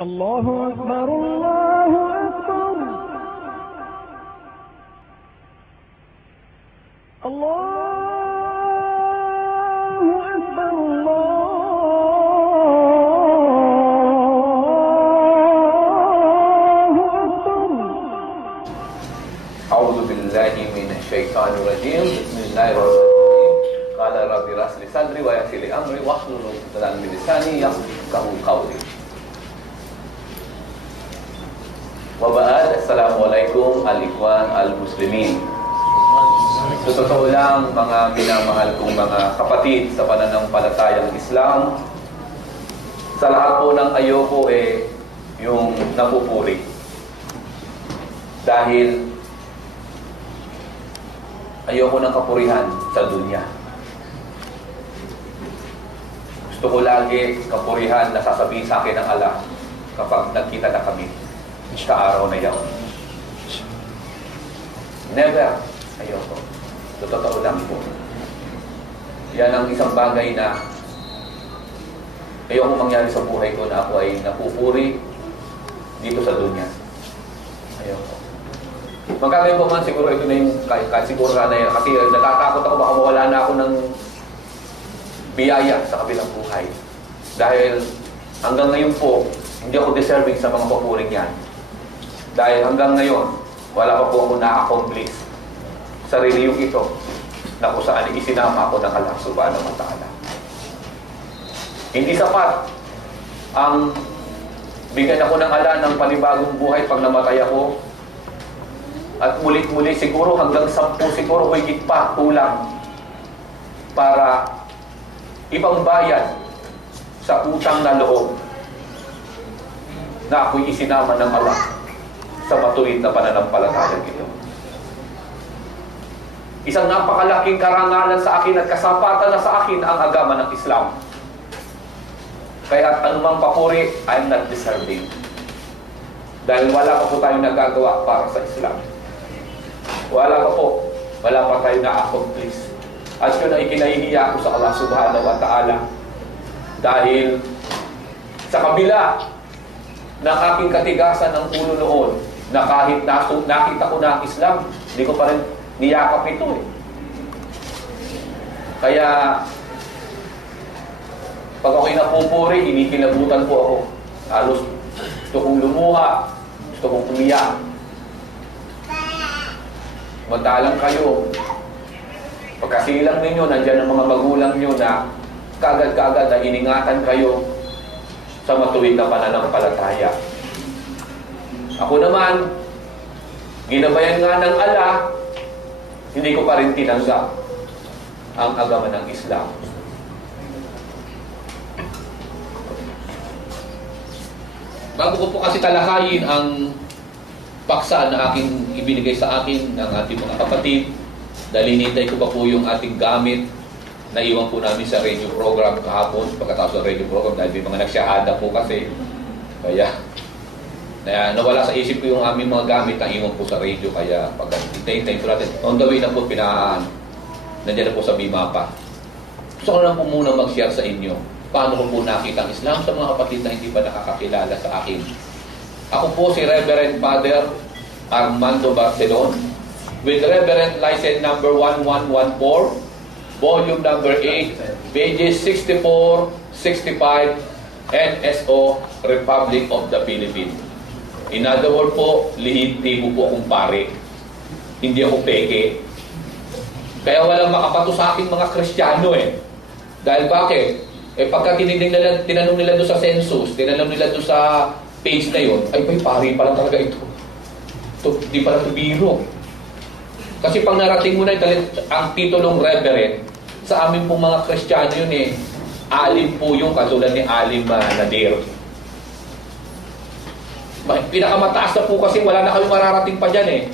الله أكبر الله أكبر الله أكبر الله أكبر. أعوذ بالله من الشيطان الرجيم. بسم الله الرحمن الرحيم. قال رب اشرح لي صدري ويسر لي أمري واحلل عقدة من لساني يفقهوا قولي. Waba'ad, Assalamualaikum al-Ikhwan al-Muslimin. Sa totoo lang, mga minamahal kong mga kapatid sa pananampalatayang Islam, sa lahat po ng ayoko yung napupuri. Dahil ayoko ng kapurihan sa dunya. Gusto ko lagi kapurihan na sasabihin sa akin ng Allah kapag nagkita na kami sa araw na yaon. Never. Ayoko. Totoo lang po. Yan ang isang bagay na ayoko mangyari sa buhay ko, na ako ay napupuri dito sa dunya. Ayoko. Magkakain po man, siguro ito na yung siguro na yan. Kasi natatakot ako, baka mawala na ako ng biyaya sa kabilang buhay. Dahil hanggang ngayon po, hindi ako deserving sa mga papuring yan. Dahil hanggang ngayon, wala pa po ako na-accomplish sa reliyong ito na kung saan isinama ako ng Allah subhanahu wa ta'ala. Hindi sapat ang bigyan ako ng Allah ng panibagong buhay pag namatay ako. At muli-muli siguro hanggang 10 siguro o higit pa kulang para ipangbayad sa utang na loob na ako'y isinama ng Allah sa matuwid na pananampalatayang ito. Isang napakalaking karangalan sa akin at kasapatan na sa akin ang agama ng Islam. Kaya anumang papuri, I'm not deserving. Dahil wala pa po tayong nagagawa para sa Islam. Wala pa tayo na-accomplish. At yun ay kinahihiya ko sa Allah subhanahu wa ta'ala. Dahil sa kabila ng aking katigasan ng ulo noon, na kahit nakita ko na ang Islam, hindi ko pa rin niyakap ito Kaya pag ako'y napupuri, inikilabutan po ako. Halos gusto kong lumuha, gusto kong umiyak. Madalang kayo, pagkasilang ninyo, nandyan ang mga magulang nyo na kaagad-kaagad na iningatan kayo sa matuwid na pananampalataya. Ako naman, ginabayan nga ng Allah, hindi ko pa rin tinanggap ang agama ng Islam. Bago ko po kasi talakayin ang paksa na aking ibinigay sa akin ng ating mga kapatid, dahil hinintay ko pa po yung ating gamit na iwan po namin sa radio program kahapon, pagkatapos ng radio program, dahil may mga nagsyahada po kasi. Kaya nawala sa isip ko yung aming mga gamit na iwan po sa radio. Kaya pagka-hintay ko natin, on the way na po, nandiyan na po sa Bimapa. Gusto ko lang po muna mag-share sa inyo paano ko po nakita ang Islam sa mga kapatid na hindi pa nakakakilala sa akin. Ako po si Reverend Father Armando Barcelon with Reverend License number 1114, volume number 8, pages 64, 65, NSO, Republic of the Philippines. In other words po, lihitibo po akong pare. Hindi ako peke. Kaya walang makapato sa akin mga Kristiyano Dahil bakit? Pagka tinanong nila doon sa census, tinanong nila doon sa page na yun, ay pare pa lang talaga ito. Di pa lang biro. Kasi pag narating mo na ang titulong reverend, sa amin pong mga Kristiyano yun alim po yung katulad ni Alim Nadir. Pinakamataas na po kasi wala na kami mararating pa dyan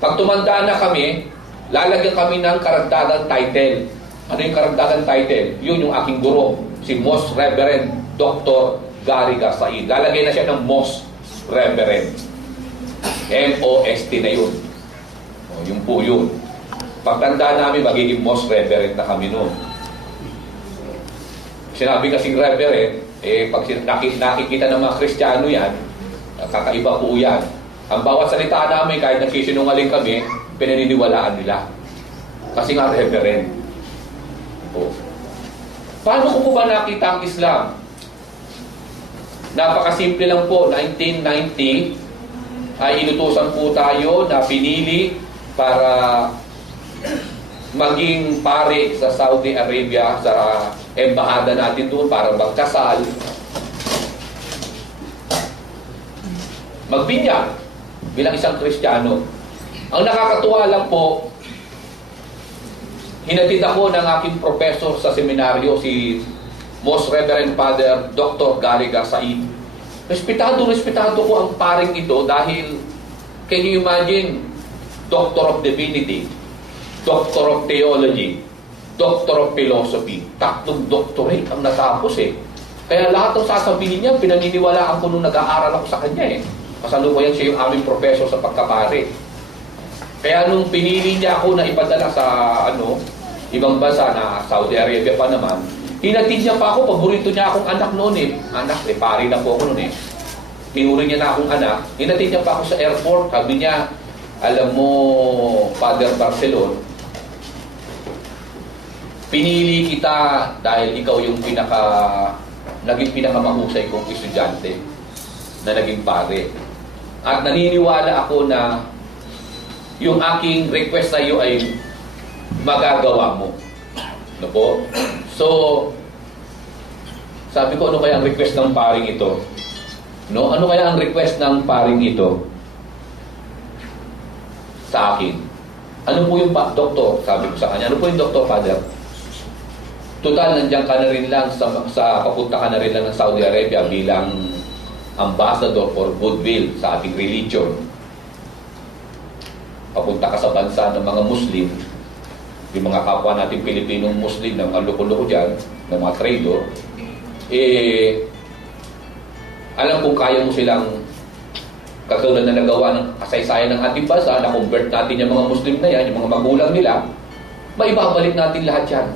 Pag tumanda na kami, lalagyan kami ng karagdagang title. Ano yung karagdagang title? Yun yung aking guro, si Most Reverend Dr. Gary Gasaid. Lalagay na siya ng Most Reverend. M-O-S-T na yun. Yun po yun. Pagtanda namin, magiging Most Reverend na kami noon. Sinabi kasing Reverend, Pag nakikita ng mga Kristiyano yan, kakaiba po yan. Ang bawat salita namin, kahit nagsisinungaling kami, pinaniniwalaan nila. Kasi nga reverend. Paano ko po ba nakita ang Islam? Napakasimple lang po. 1990 ay inutusan po tayo na pinili para maging pare sa Saudi Arabia, sa embahada natin doon para magkasal. Magbinyag bilang isang Kristiyano. Ang nakakatuwa lang po, hinatid ako ng aking professor sa seminaryo, si Most Reverend Father Dr. Gary Garsaid. Respetado ko ang paring ito dahil, can you imagine, Doctor of Divinity, Doctor of Theology, Doctor of Philosophy, tatlong doctorate ang natapos Kaya lahat ng sasabihin niya, pinaniniwalaan ko nung nag-aaral ako sa kanya Kasalukuyan siya yung aming professor sa pagkapare. Kaya nung pinili niya ako na ipadala sa ibang bansa na Saudi Arabia pa naman, hinatid niya pa ako, paborito niya akong anak noon Anak, pare na po ako noon Tinuri niya na akong anak. Hinatid niya pa ako sa airport. Sabi niya, alam mo, Father Barcelon, pinili kita dahil ikaw yung naging pinakamahusay kong estudyante na naging pare. At naniniwala ako na yung aking request sa iyo ay magagawa mo. Ano po? So, sabi ko, ano kaya ang request ng paring ito? Ano kaya ang request ng paring ito sa akin? Ano po yung doktor? Sabi ko sa kanya, ano po yung doktor, Father? Total, nandiyan ka na rin lang papunta ka na rin lang ng Saudi Arabia bilang ambassador for goodwill sa ating religion. Papunta ka sa bansa ng mga Muslim, yung mga kapwa natin Pilipinong Muslim na mga loko-loko dyan, ng mga trader, alam kung kaya mo silang katulad na nagawa ng kasaysayan ng ating bansa, na-convert natin yung mga Muslim na yan, yung mga magulang nila, maibabalik natin lahat yan.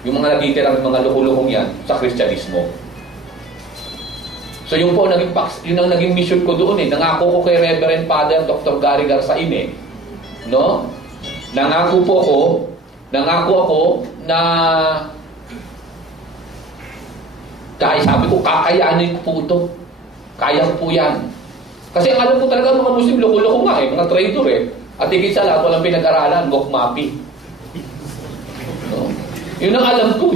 Yung mga natitirang mga loko-lokong yan sa Kristyanismo. So yun po, yun ang naging mission ko doon Nangako ko kay Reverend Father Dr. Gary Garsaid Nangako ako na dahil sabi ko, kakayanin ko po ito. Kaya ko po yan. Kasi alam ko talaga mga Muslim, loko-loko nga mga traitor At higit sa lahat, walang pinag-aralan, gokmapi. Yun ang alam ko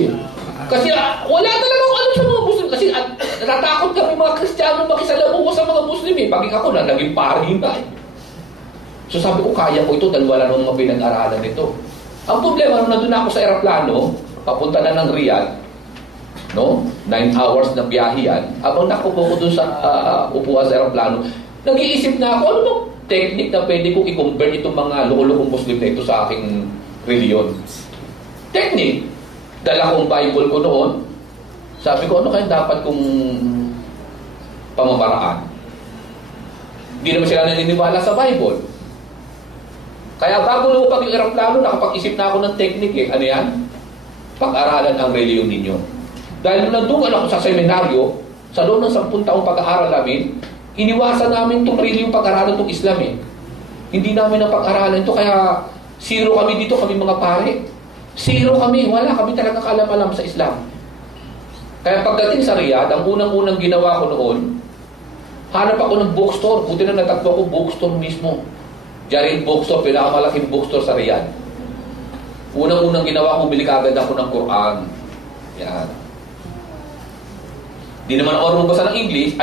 Kasi wala talagang alam sa mga Muslim. Kasi natatakot kami mga Kristiyano makisalamuha sa mga Muslim Pag ako na, naging pari na So sabi ko, kaya ko ito dahil wala nang mga pinag-aralan nito. Ang problema, nung nandun ako sa aeroplano, papunta na ng Riyadh, 9 hours na biyahe yan, habang nakupo ko dun sa upuan sa aeroplano, nag-iisip na ako, ano bang technique na pwede kong i-convert itong mga loko-lokong Muslim na ito sa aking reliyon? Technique. Dala kong Bible ko noon. Sabi ko, ano kaya dapat kong pamamaraan? Hindi naman sila naniniwala sa Bible. Kaya bago lumupag yung aeroplano, nakapag-isip na ako ng technique Ano yan? Pag-aralan ang reliyon ninyo. Dahil nandun ako sa seminaryo, sa loob ng 10 taong pag-aaral namin, iniwasan namin itong reliyon pag-aralan itong Islam Hindi namin ang pag-aralan ito, kaya zero kami dito, kami mga pare. Zero kami, wala kami talaga kalam-alam sa Islam. Kaya pagdating sa Riyadh, ang unang-unang ginawa ko noon, hanap ako ng bookstore. Buti na natagpo ako bookstore mismo. Jarin Bookstore, pinakamalaking bookstore sa Riyadh. Unang-unang ginawa ko, bili kagad ako ng Quran. Yan. Di naman ako magbasa ng English,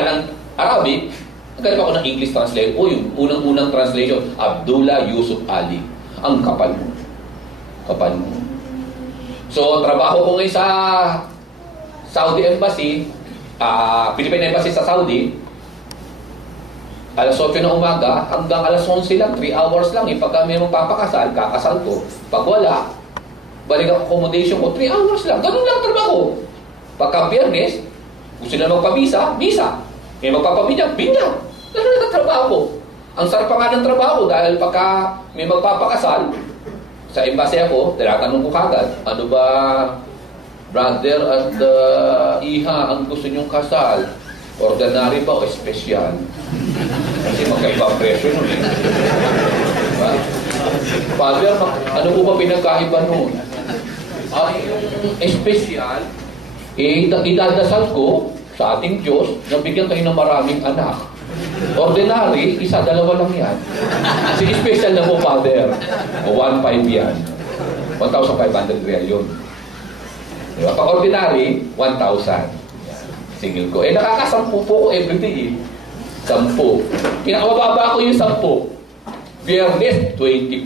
Arabic, nagkalip ako ng English translation. Yung unang-unang translation, Abdullah Yusuf Ali. Ang kapal mo. Kapal mo. So, trabaho ko ngayon sa Saudi Embassy, Philippine Embassy sa Saudi, alas 8 na umaga, hanggang alas 11 lang, 3 hours lang. Pagka may magpapakasal, kakasal ko. Pag wala, balik ang accommodation ko, 3 hours lang. Ganun lang trabaho. Pagka Biyernes, gusto na magpabisa, bisa. May magpapabinyak, binyak. Ganun lang ang trabaho ko. Ang sarap pa nga ng trabaho dahil pagka may magpapakasal, sa embassy ako, tinatanong ko kagad, ano ba brother at iha, ang gusto nyong kasal, ordinary ba o espesyal? Kasi magkaiba ang presyo nun eh. Diba? Father, ano po ba pinagkaiba nun? Yung espesyal, idadasal ko sa ating Diyos na bigyan kayo ng maraming anak. Ordinary, isa, dalawa lang yan. Kasi special na po, Father. O 1.5 yan. 1,500 real yun. Diba? Pag ordinary, 1,000. Single ko. Nakakasampu po ko everyday eh. 10. Pinakamababa ko yung 10. Biyernes, 25,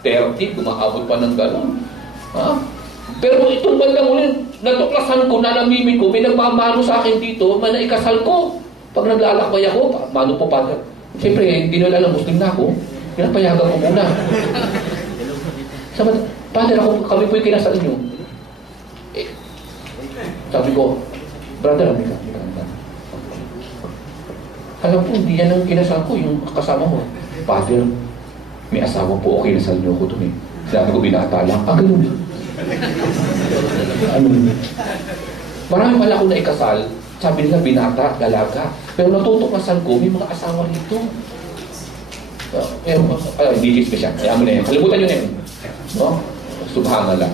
30, kumaabot pa ng gano'n. Ha? Pero itong bandang ulit, natuklasan ko na namimig ko, may nagmamano sa akin dito, may naikasal ko. Pag naglalakbay ako, mano po, Father. Siyempre, hindi nila alam, Muslim na ako. Pinapayagan ko muna. Sabi, Father, kami po yung kinasal nyo. Sabi ko, brother, Amika. Alam po, hindi yan ang kinasal ko, yung kasama mo. Father, may asawa po, okay, kinasal nyo ako ito eh. Sabi ko, binata lang. Ganun. Ano? Marami pala ako na ikasal, sabi nila binata, dalaga. Pero natutuklasan ko, may mga asawa rito. Hindi special. Kaya mo na yan. Kalimutan nyo na yun. No? Subhanallah.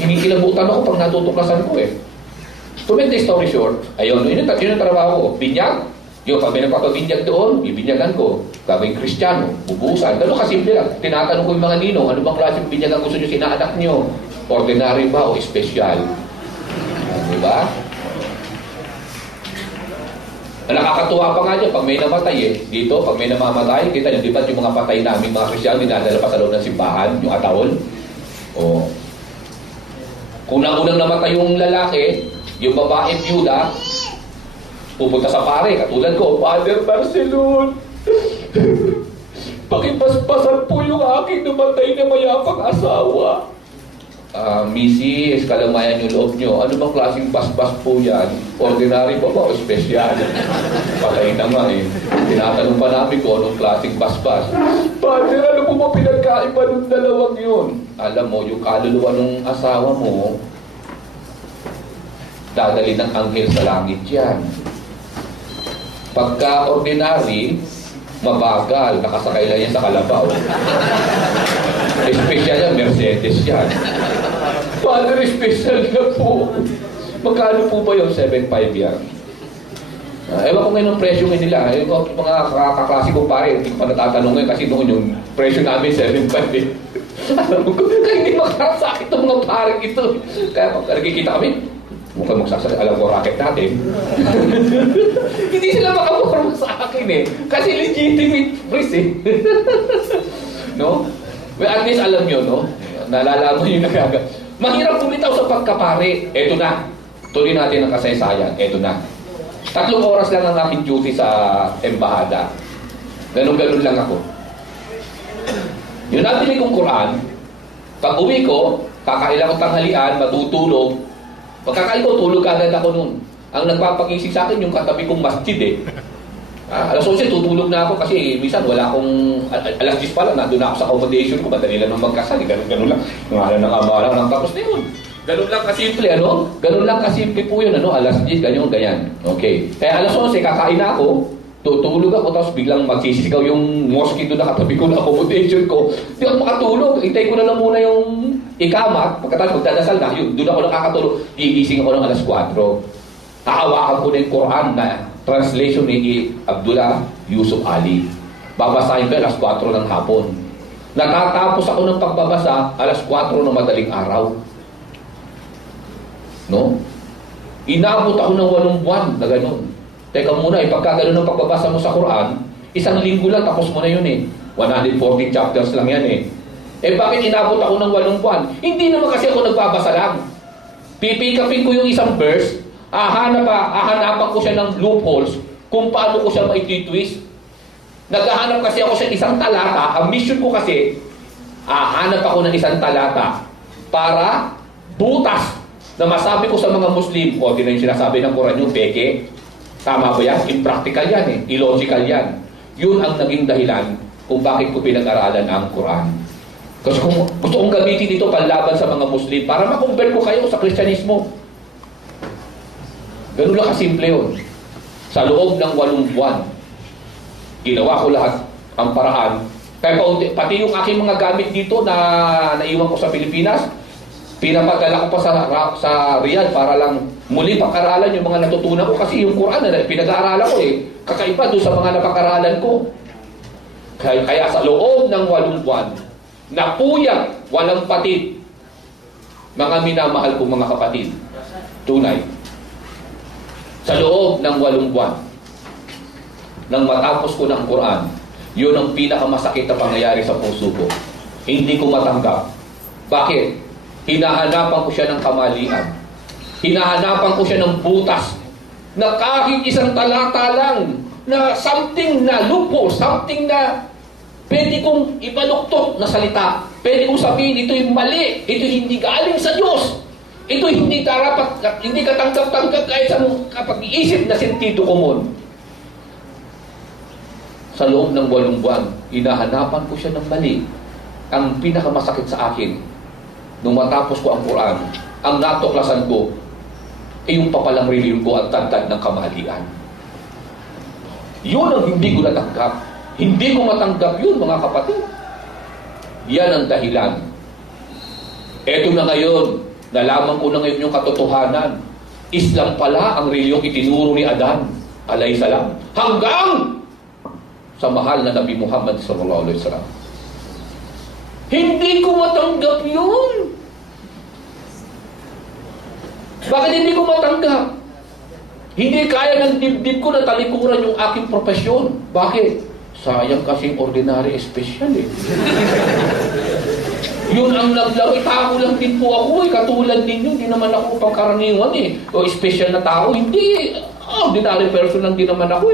Kinikilabutan ako pag natutuklasan ko eh. To make the story short, ayun, yun ang trabaho ko. Binyag. Yung pag may nagpapabinyag doon, ibinyagan ko. Gagawing Kristiyano, bubusan. Gano'n kasimple lang. Tinatanong ko yung mga ninong, ano bang klaseng binyag ang gusto nyo sinaanak nyo? Ordinary ba o espesyal? Diba? Nakakatuwa pa nga dyan, pag may namatay eh. Dito, pag may namamatay, kita nyo, di ba yung mga patay namin, mga Kristiyano, dinadala pa sa loob ng simbahan, yung atawon? O, kung naunang namatay yung lalaki, yung babae byuda, pupunta sa pare, katulad ko, Father Barcelon, pakipaspasan po yung aking namatay na mayapang asawa. Mrs., kalamayan yung loob nyo. Ano bang klaseng basbas po yan? Ordinary ba o special? Patay na nga eh. Tinatanong pa namin ko anong klaseng basbas. Father, ano po ba pinagkaiba ng dalawang yun? Alam mo, yung kaluluwa ng asawa mo, dadali ng anghel sa langit yan. Pagka ordinary, mabagal, nakasakay lang yan sa kalabaw. Special yan, Mercedes yan. Father, special na po. Magkano po ba yung 7.5 yan? Ewan ko ngayon ang presyo ngayon nila. Mga kaklase ko pare, hindi ko pa natatanong ngayon kasi noon yung presyo namin 7.5 eh. Alam ko, kaya hindi makasakit ang mga pare ito. Kaya pag nakikita kami, mukhang magsasakit, alam ko racket natin. Hindi sila makamukhang sa akin eh. Kasi legitimate price eh. No? Well, at least alam nyo, no? Nalala mo yung nagaga. Mahirap bumitaw sa pagkapare. Eto na. Tuloy natin ang kasaysayan. Eto na. 3 oras lang ang aking duty sa embahada. Ganun-ganun lang ako. Yung nabili kong Quran, pag uwi ko, kakailang ko tanghalian, matutulog. Pagkakain ko, tulog agad ako nun. Ang nagpapagising sa akin, yung katabi kong masjid eh. Alas 11, tutulog na ako kasi minsan wala akong, alas 10 pa lang, nandun na ako sa accommodation ko, madali lang nung magkasal, ganun lang. Yung alam ng amalang nang tapos na yun. Ganun lang kasimple, ano? Ganun lang kasimple po yun, ano? Alas 10, ganyan. Okay. Kaya alas 11, kakain na ako, tutulog ako, tapos biglang magsisisigaw yung mosquito na katabi ko na accommodation ko. Hindi ako makatulog. Hintay ko na lang muna yung ikamat. Pagkatapos magdadasal na, yun, doon ako nakakatulog. Gigising ako ng alas 4. Hahawakan ko na yung Quran na translation ni Abdullah Yusuf Ali. Babasahin ko alas 4 ng hapon. Natatapos ako ng pagbabasa alas 4 ng madaling araw. No? Inabot ako ng 8 buwan na gano'n. Teka muna, pagka gano'n ang pagbabasa mo sa Quran, 1 linggo lang tapos mo na yun eh. 140 chapters lang yan eh. Bakit inabot ako ng 8 buwan? Hindi naman kasi ako nagbabasa lang. Pipikapin ko yung isang verse, ahanapan ko siya ng loopholes kung paano ko siya maititwist. Naghahanap kasi ako sa isang talata. Ang mission ko kasi, hanap ako ng isang talata para butas na masabi ko sa mga Muslim, o din na yung sinasabi ng Quran yung peke. Tama ba yan? Impractical yan eh. Illogical yan. Yun ang naging dahilan kung bakit ko pinag-aralan ang Quran. Kasi kung gusto kong gamitin ito panlaban sa mga Muslim para makonvert ko kayo sa Kristyanismo. Ganun lang kasimple yun. Sa loob ng 8 buwan, ginawa ko lahat ang paraan. Kaya pati yung aking mga gamit dito na naiwan ko sa Pilipinas, pinapadala ko pa sa Riyadh para lang muli pag-aralan yung mga natutunan ko. Kasi yung Quran na pinag-aaralan ko kakaiba doon sa mga napag-aralan ko. Kaya sa loob ng 8 buwan, napuyat, walang patid, mga minamahal kong mga kapatid, tunay, sa loob ng 8 buwan, nang matapos ko ng Quran, yun ang pinakamasakit na pangyayari sa puso ko. Hindi ko matanggap. Bakit? Hinahanapan ko siya ng kamalian. Hinahanapan ko siya ng butas na kahit isang talata lang, na something na lupo, something na pwede kong ibaluktot na salita. Pwede kong sabihin, ito'y mali, ito'y hindi galing sa Diyos. Ito'y hindi dapat, hindi katanggap-tanggap kahit sa kapag-iisip na sentido komon. Sa loob ng 8 buwan, hinahanapan ko siya ng mali. Ang pinakamasakit sa akin, nung matapos ko ang Quran, ang natuklasan ko, yung papalang reliyon ko ang tantad ng kamalian. Yun ang hindi ko natanggap. Hindi ko matanggap yun, mga kapatid. Yan ang dahilan. Eto na ngayon, nalaman ko na ngayon yung katotohanan. Islam pala ang reliyong itinuro ni Adan, alayhi salam, hanggang sa mahal na Nabi Muhammad sallallahu alaihi wasallam. Hindi ko matanggap yun. Bakit hindi ko matanggap? Hindi kaya ng dibdib ko na talikuran yung aking profesyon. Bakit? Sayang kasing ordinary special Yun ang naglaro. Tao lang din po ako katulad ninyo. Hindi naman ako pangkaraniwan o special na tao. Hindi. Ordinary person lang din naman ako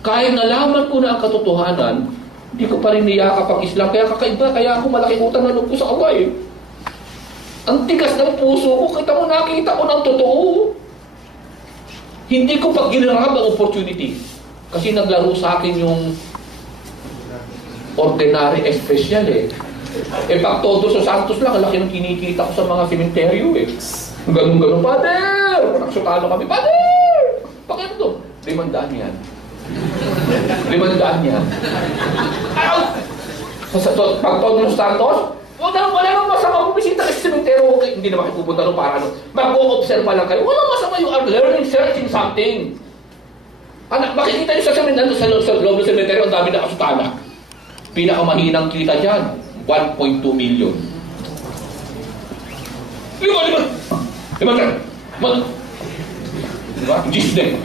Kahit nalaman ko na ang katotohanan, hindi ko pa rin niyakap ang Islam. Kaya kakaiba, kaya ako malaking utang na loob ko sa Allah Ang tigas ng puso ko, nakita ko ng totoo. Hindi ko pag ginarab ang opportunity. Kasi naglaro sa akin yung ordinary special pag todo sa Santos lang, laki ng kinikita ko sa mga sementeryo Ganun-ganun, Father! Nagsutalo kami, Father! Bakit ito? 500 yan. 500 yan. Pag todo sa Santos, wala nang masama bumisita kasi sementeryo. Hindi naman kayo pupunta para mag-o-observe lang kayo. Wala masama yung learning, searching something. Makikita nyo sa sementeryo, sa loob ng sementeryo, ang dami na kasutana. Pinakamahinang kita dyan, 1.2 million. Lima. Diba? Disney.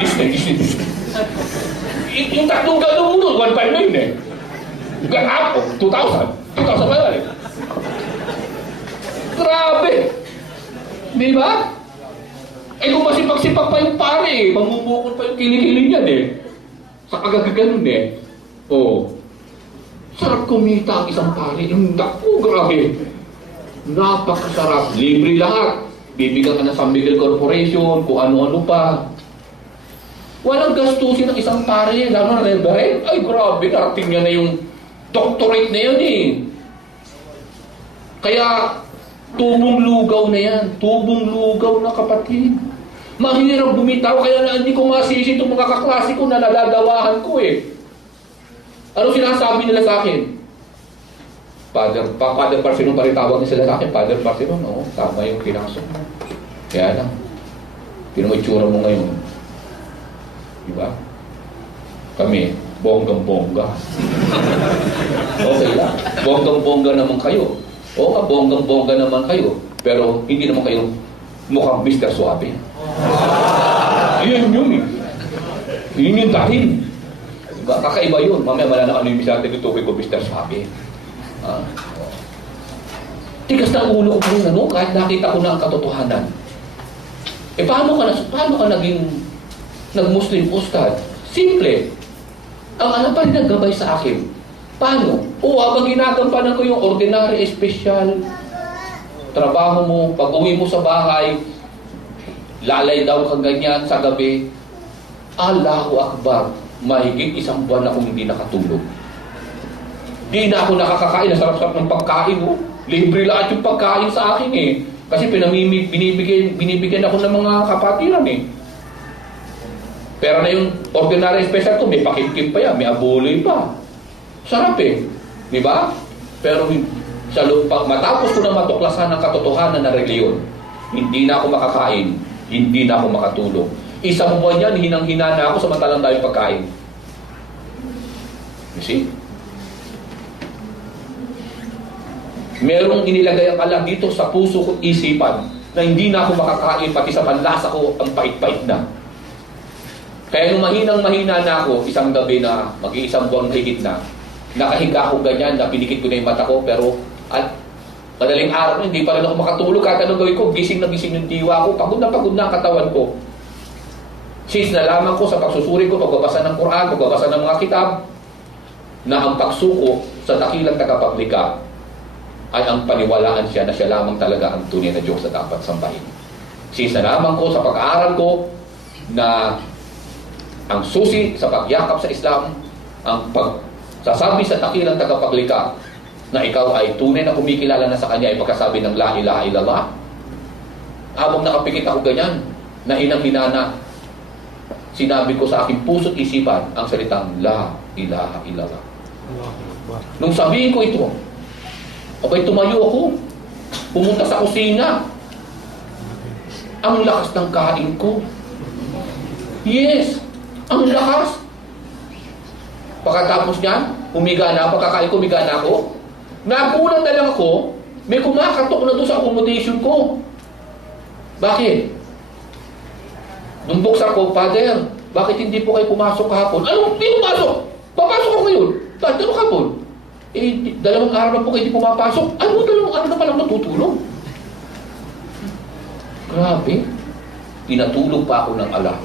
Yung tatlong gano'n mo 1.5 na Ako, 2,000. 2,000 pa yan Grabe! Di ba? Kung masipag-sipag pa yung pare mamumukol pa yung kilikili niyan sa kagaganon sarap kumita ang isang pare. Naku, grabe. Napakasarap. Libre lahat. Bibigyan ka ng San Miguel Corporation, kung ano-ano pa. Walang gastusin ng isang pare, lalo na reverend. Ay, grabe, narating niya na yung doctorate na yan Kaya, tubong lugaw na yan. Tubong lugaw na kapatid. Mahirap bumitaw, kaya na hindi ko masisi itong mga kaklase ko na naladawahan ko Ano sinasabi nila sa akin? Father Parsinon pa rin tawag nila sila sa akin. Father Parsinon, tama yung pinasok mo. Kaya lang, pinamitsura mo ngayon. Diba? Kami, bonggang-bongga. Okay lang. Bonggang-bongga naman kayo. Oo nga, bonggang-bongga naman kayo. Pero hindi naman kayo mukhang Mr. Suave. Yun yun Yun yung dahil. Kakaiba yun. Mamaya malala ano yung misate dito ko Mr. Suave. Tigas na ulo ko po kahit nakita ko na ang katotohanan. Paano ka naging nag-Muslim ustad? Simple. Ang alam pa rin naggabay sa akin. Paano? Habang ginagampanan ko yung ordinary special trabaho mo, pag uwi mo sa bahay, lalay daw kang ganyan sa gabi. Allahu Akbar. Mahigit 1 buwan akong hindi nakatulog. Di na ako nakakakain. Nasarap-sarap ng pagkain Libre lahat yung pagkain sa akin Kasi binibigyan ako ng mga kapatiran Pero na yung ordinary special ko, may pakimkim pa yan, may abuloy pa. Sarap eh. Di ba? Pero matapos ko na matuklasan ang katotohanan ng reliyon, hindi na ako makakain, hindi na ako makatulog. Isang buwan yan, hinang-hina na ako samantalang dahil pagkain. You see? Merong inilagay ang Allah dito sa puso ko isipan na hindi na ako makakain, pati sa panlasa ko ang pait-pait na. Kaya nung mahinang-mahina na ako, isang gabi na mag-iisang buwang higit na, nakahiga ako ganyan, napinikit ko na yung mata ko, pero at madaling araw, hindi pa rin ako makatulog. Kahit anong gawin ko, gising na gising yung diwa ko, pagod na ang katawan ko. Since nalaman ko sa pagsusuri ko, pagbabasa ng Quran, pagbabasa ng mga kitab, na ang pagsuko sa dakilang tagapaglikha ay ang paniwalaan siya na siya lamang talaga ang tunay na Diyos na dapat sambahin. Since nalaman ko sa pag-aaral ko na ang susi sa pagyakap sa Islam, ang pagsasabi sa dakilang tagapaglikha na ikaw ay tunay na kumikilala na sa Kanya ay pagkasabi ng La ilaha illallah. Habang nakapikit ako ganyan, na hinang-hinana, sinabi ko sa aking puso't isipan ang salitang La ilaha illallah. Nung sabihin ko ito, okay, tumayo ako, pumunta sa kusina. Ang lakas ng kain ko. Yes, ang lakas. Pagkatapos niyan, humiga na, pagkakain ko, humiga na ako. Nagulat na lang ako, may kumakatok na doon sa accommodation ko. Bakit? Nung buksan ko, Father, bakit hindi po kayo pumasok kahapon? Ano? Hindi pumasok! Papasok ako ngayon. Bakit ano kahapon? Dalawang araw na po kayo hindi pumapasok. Ano? Dalawang araw na palang natutulog. Grabe. Pinatulog pa ako ng Allah.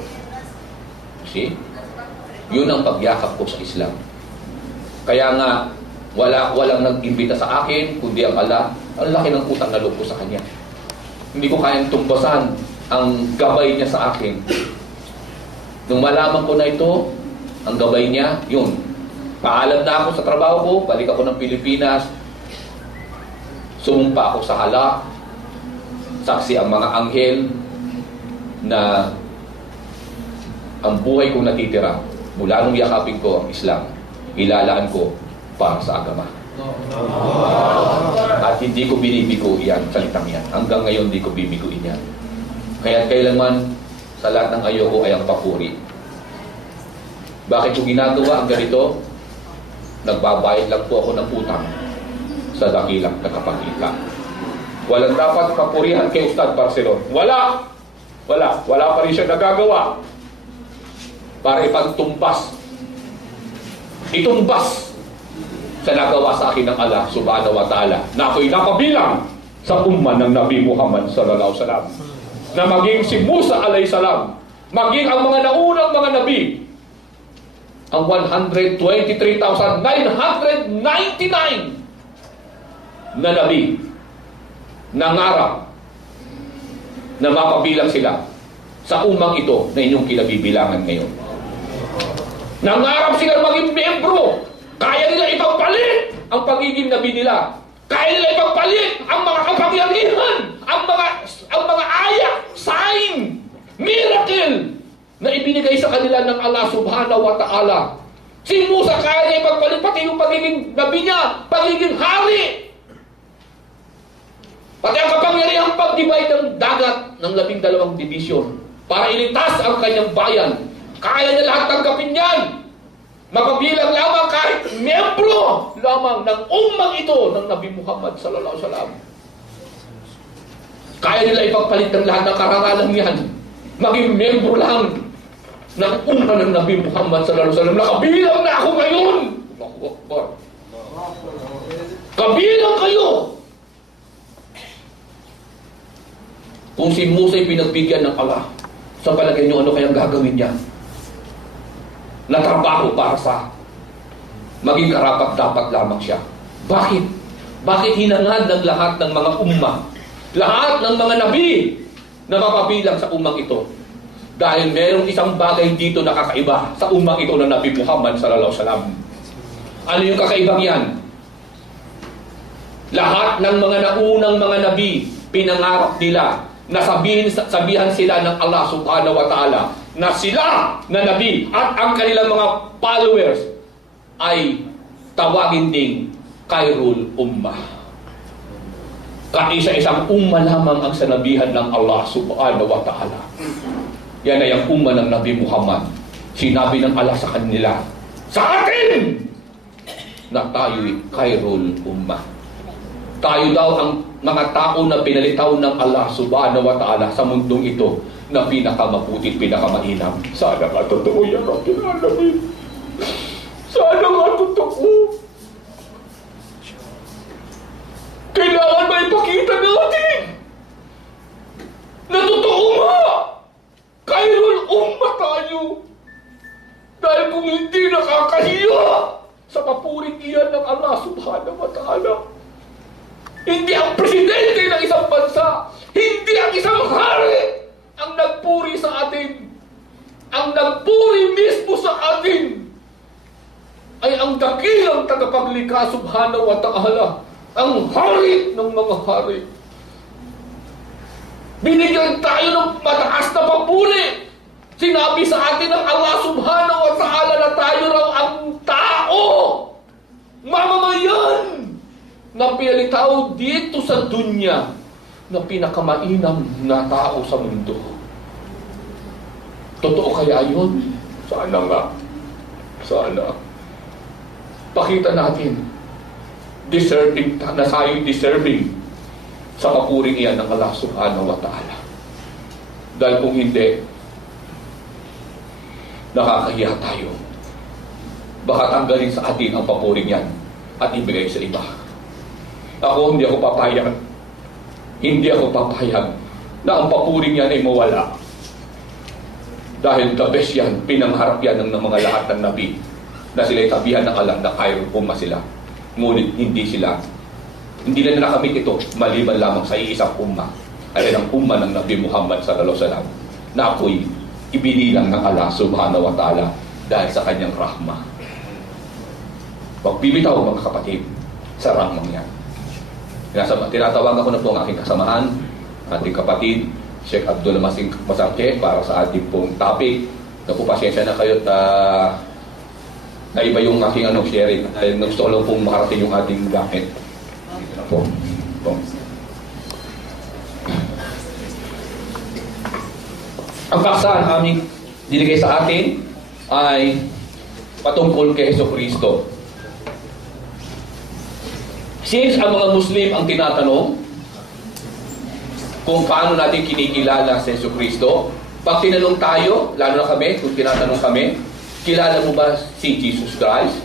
See? Yun ang pagyakap ko sa Islam. Kaya nga, walang nag-imbita sa akin, kundi ang Allah. Ang laki ng utang na loob ko sa Kanya. Hindi ko kayang tumbasan ang gabay niya sa akin. Nung malaman ko na ito, ang gabay niya, yun. Paalam na ako sa trabaho ko, balik ako ng Pilipinas, sumumpa ako sa hala, saksi ang mga anghel na ang buhay kong natitira mula nung yakapin ko ang Islam, ilalaan ko para sa agama. At hindi ko binibigo yan, salitang yan. Hanggang ngayon hindi ko bibiguin yan. Kaya kailanman sa lahat ng ayoko ay ang papuri. Bakit ko ginagawa ang ganito? Nagbabayad lang po ako ng utang sa dakilang nakapaglikha. Walang dapat papurihan kay Ustad Barcelon. Wala pa rin siya nagagawa para ipagtumbas, itumbas sa nagawa sa akin ng Allah subhanahu wa ta'ala na ako'y napabilang sa umma ng Nabi Muhammad sallallahu alaihi wasallam, na maging si Musa alayhi salam, maging ang mga naunang mga nabi, ang 123,999 na nabi nangarap na mapabilang sila sa umang ito na inyong kinabibilangan ngayon. Nangarap sila maging membro. Kaya nila ipagpalit ang pagiging nabi nila. Kaya nila ipagpalit ang mga kapangyarihan, ang mga ayak, sign, miracle na ibinigay sa kanila ng Allah subhanahu wa ta'ala. Si Musa kaya niya ipagpalit pati yung pagiging nabi niya, pagiging hari. Pati ang kapangyarihang pag-divide ng dagat ng 12 division para ilitas ang kanyang bayan. Kaya niya lahat tanggapin yan. Mapabilang lamang kahit miyembro lamang ng ummang ito ng Nabi Muhammad sallallahu alaihi wasallam. Kaya nila ipagpalit ng lahat ng karangalan yan. Maging miyembro lang ng umma ng Nabi Muhammad sallallahu alaihi wasallam. Nakabilang na ako ngayon. Allahu Akbar. Kabilang kayo. Kung si Musa ay pinagbigyan ng Allah, sa palagay niyo ano kayang gagawin niya? Na trabaho para sa maging karapat-dapat lamang siya. Bakit? Bakit hinangad ng lahat ng mga umma, lahat ng mga nabi na mapabilang sa ummang ito? Dahil merong isang bagay dito na kakaiba sa ummang ito ng Nabi Muhammad sallallahu alaihi wasallam. Ano yung kakaibang yan? Lahat ng mga naunang mga nabi, pinangarap nila na sabihan sila ng Allah subhanahu wa ta'ala na sila na nabi at ang kanilang mga followers ay tawagin ding Khairul Ummah. Kaisa-isang umma lamang ang sanabihan ng Allah subhanahu wa ta'ala. Yan ay ang umma ng Nabi Muhammad. Sinabi ng Allah sa kanila, sa atin, na tayo'y Khairul Ummah. Tayo daw ang mga tao na pinalitaw ng Allah subhanahu wa ta'ala sa mundong ito na pinakamaputi, pinakamainam. Sana nga totoo yan ang pinalamin. Sana nga totoo. Kailangan ba ipakita natin na totoo nga Khairul Ummah tayo. Dahil kung hindi, nakakahiya sa papuring iyan ng Allah subhanahu wa ta'ala. Hindi ang presidente ng isang bansa, hindi ang isang hari ang nagpuri sa atin. Ang nagpuri mismo sa atin ay ang dakilang tagapaglikha subhanahu wa ta'ala, ang hari ng mga hari. Binigyan tayo ng mataas na papuri. Sinabi sa atin ng Allah subhanahu wa ta'ala na tayo raw ang tao, mamamayan, na pinalitaw dito sa dunya na pinakamainam na tao sa mundo. Totoo kaya yun? Sana nga. Sana. Pakita natin, deserving, na tayo deserving sa papuring iyan ng Allah subhanahu wa ta'ala. Dahil kung hindi, nakakahiya tayo. Baka tanggalin sa atin ang papuring yan at ibigay sa iba. Ako, hindi ako papayag. Hindi ako papayag na ang papuring yan ay mawala. Dahil the best yan, pinangharap yan ng mga lahat ng nabi na sila'y tabihan ng Allah na Khairul Ummah sila. Ngunit hindi na nakamit ito maliban lamang sa iisang ummah. Ay ang ummah ng Nabi Muhammad sallallahu alaihi wasallam na ako'y ibinilang ng Allah subhanahu wa ta'ala dahil sa kanyang rahmah. Pagbibitaw mga kapatid sa rahmang yan. Tinatawagan ko na po ang aking kasamahan, ating kapatid, Sheikh Abdul Masing Masarke, para sa ating pong topic. Napupasensya na kayo na iba yung aking sharing. Gusto ko lang pong makarating yung ating gamit. Dito na po. Ang paksa na aming dinigay sa atin ay patungkol kay Jesucristo. Since ang mga Muslim ang tinatanong kung paano natin kinikilala si Jesucristo, pag tinanong tayo, lalo na kami, kung tinatanong kami, kilala mo ba si Jesus Christ?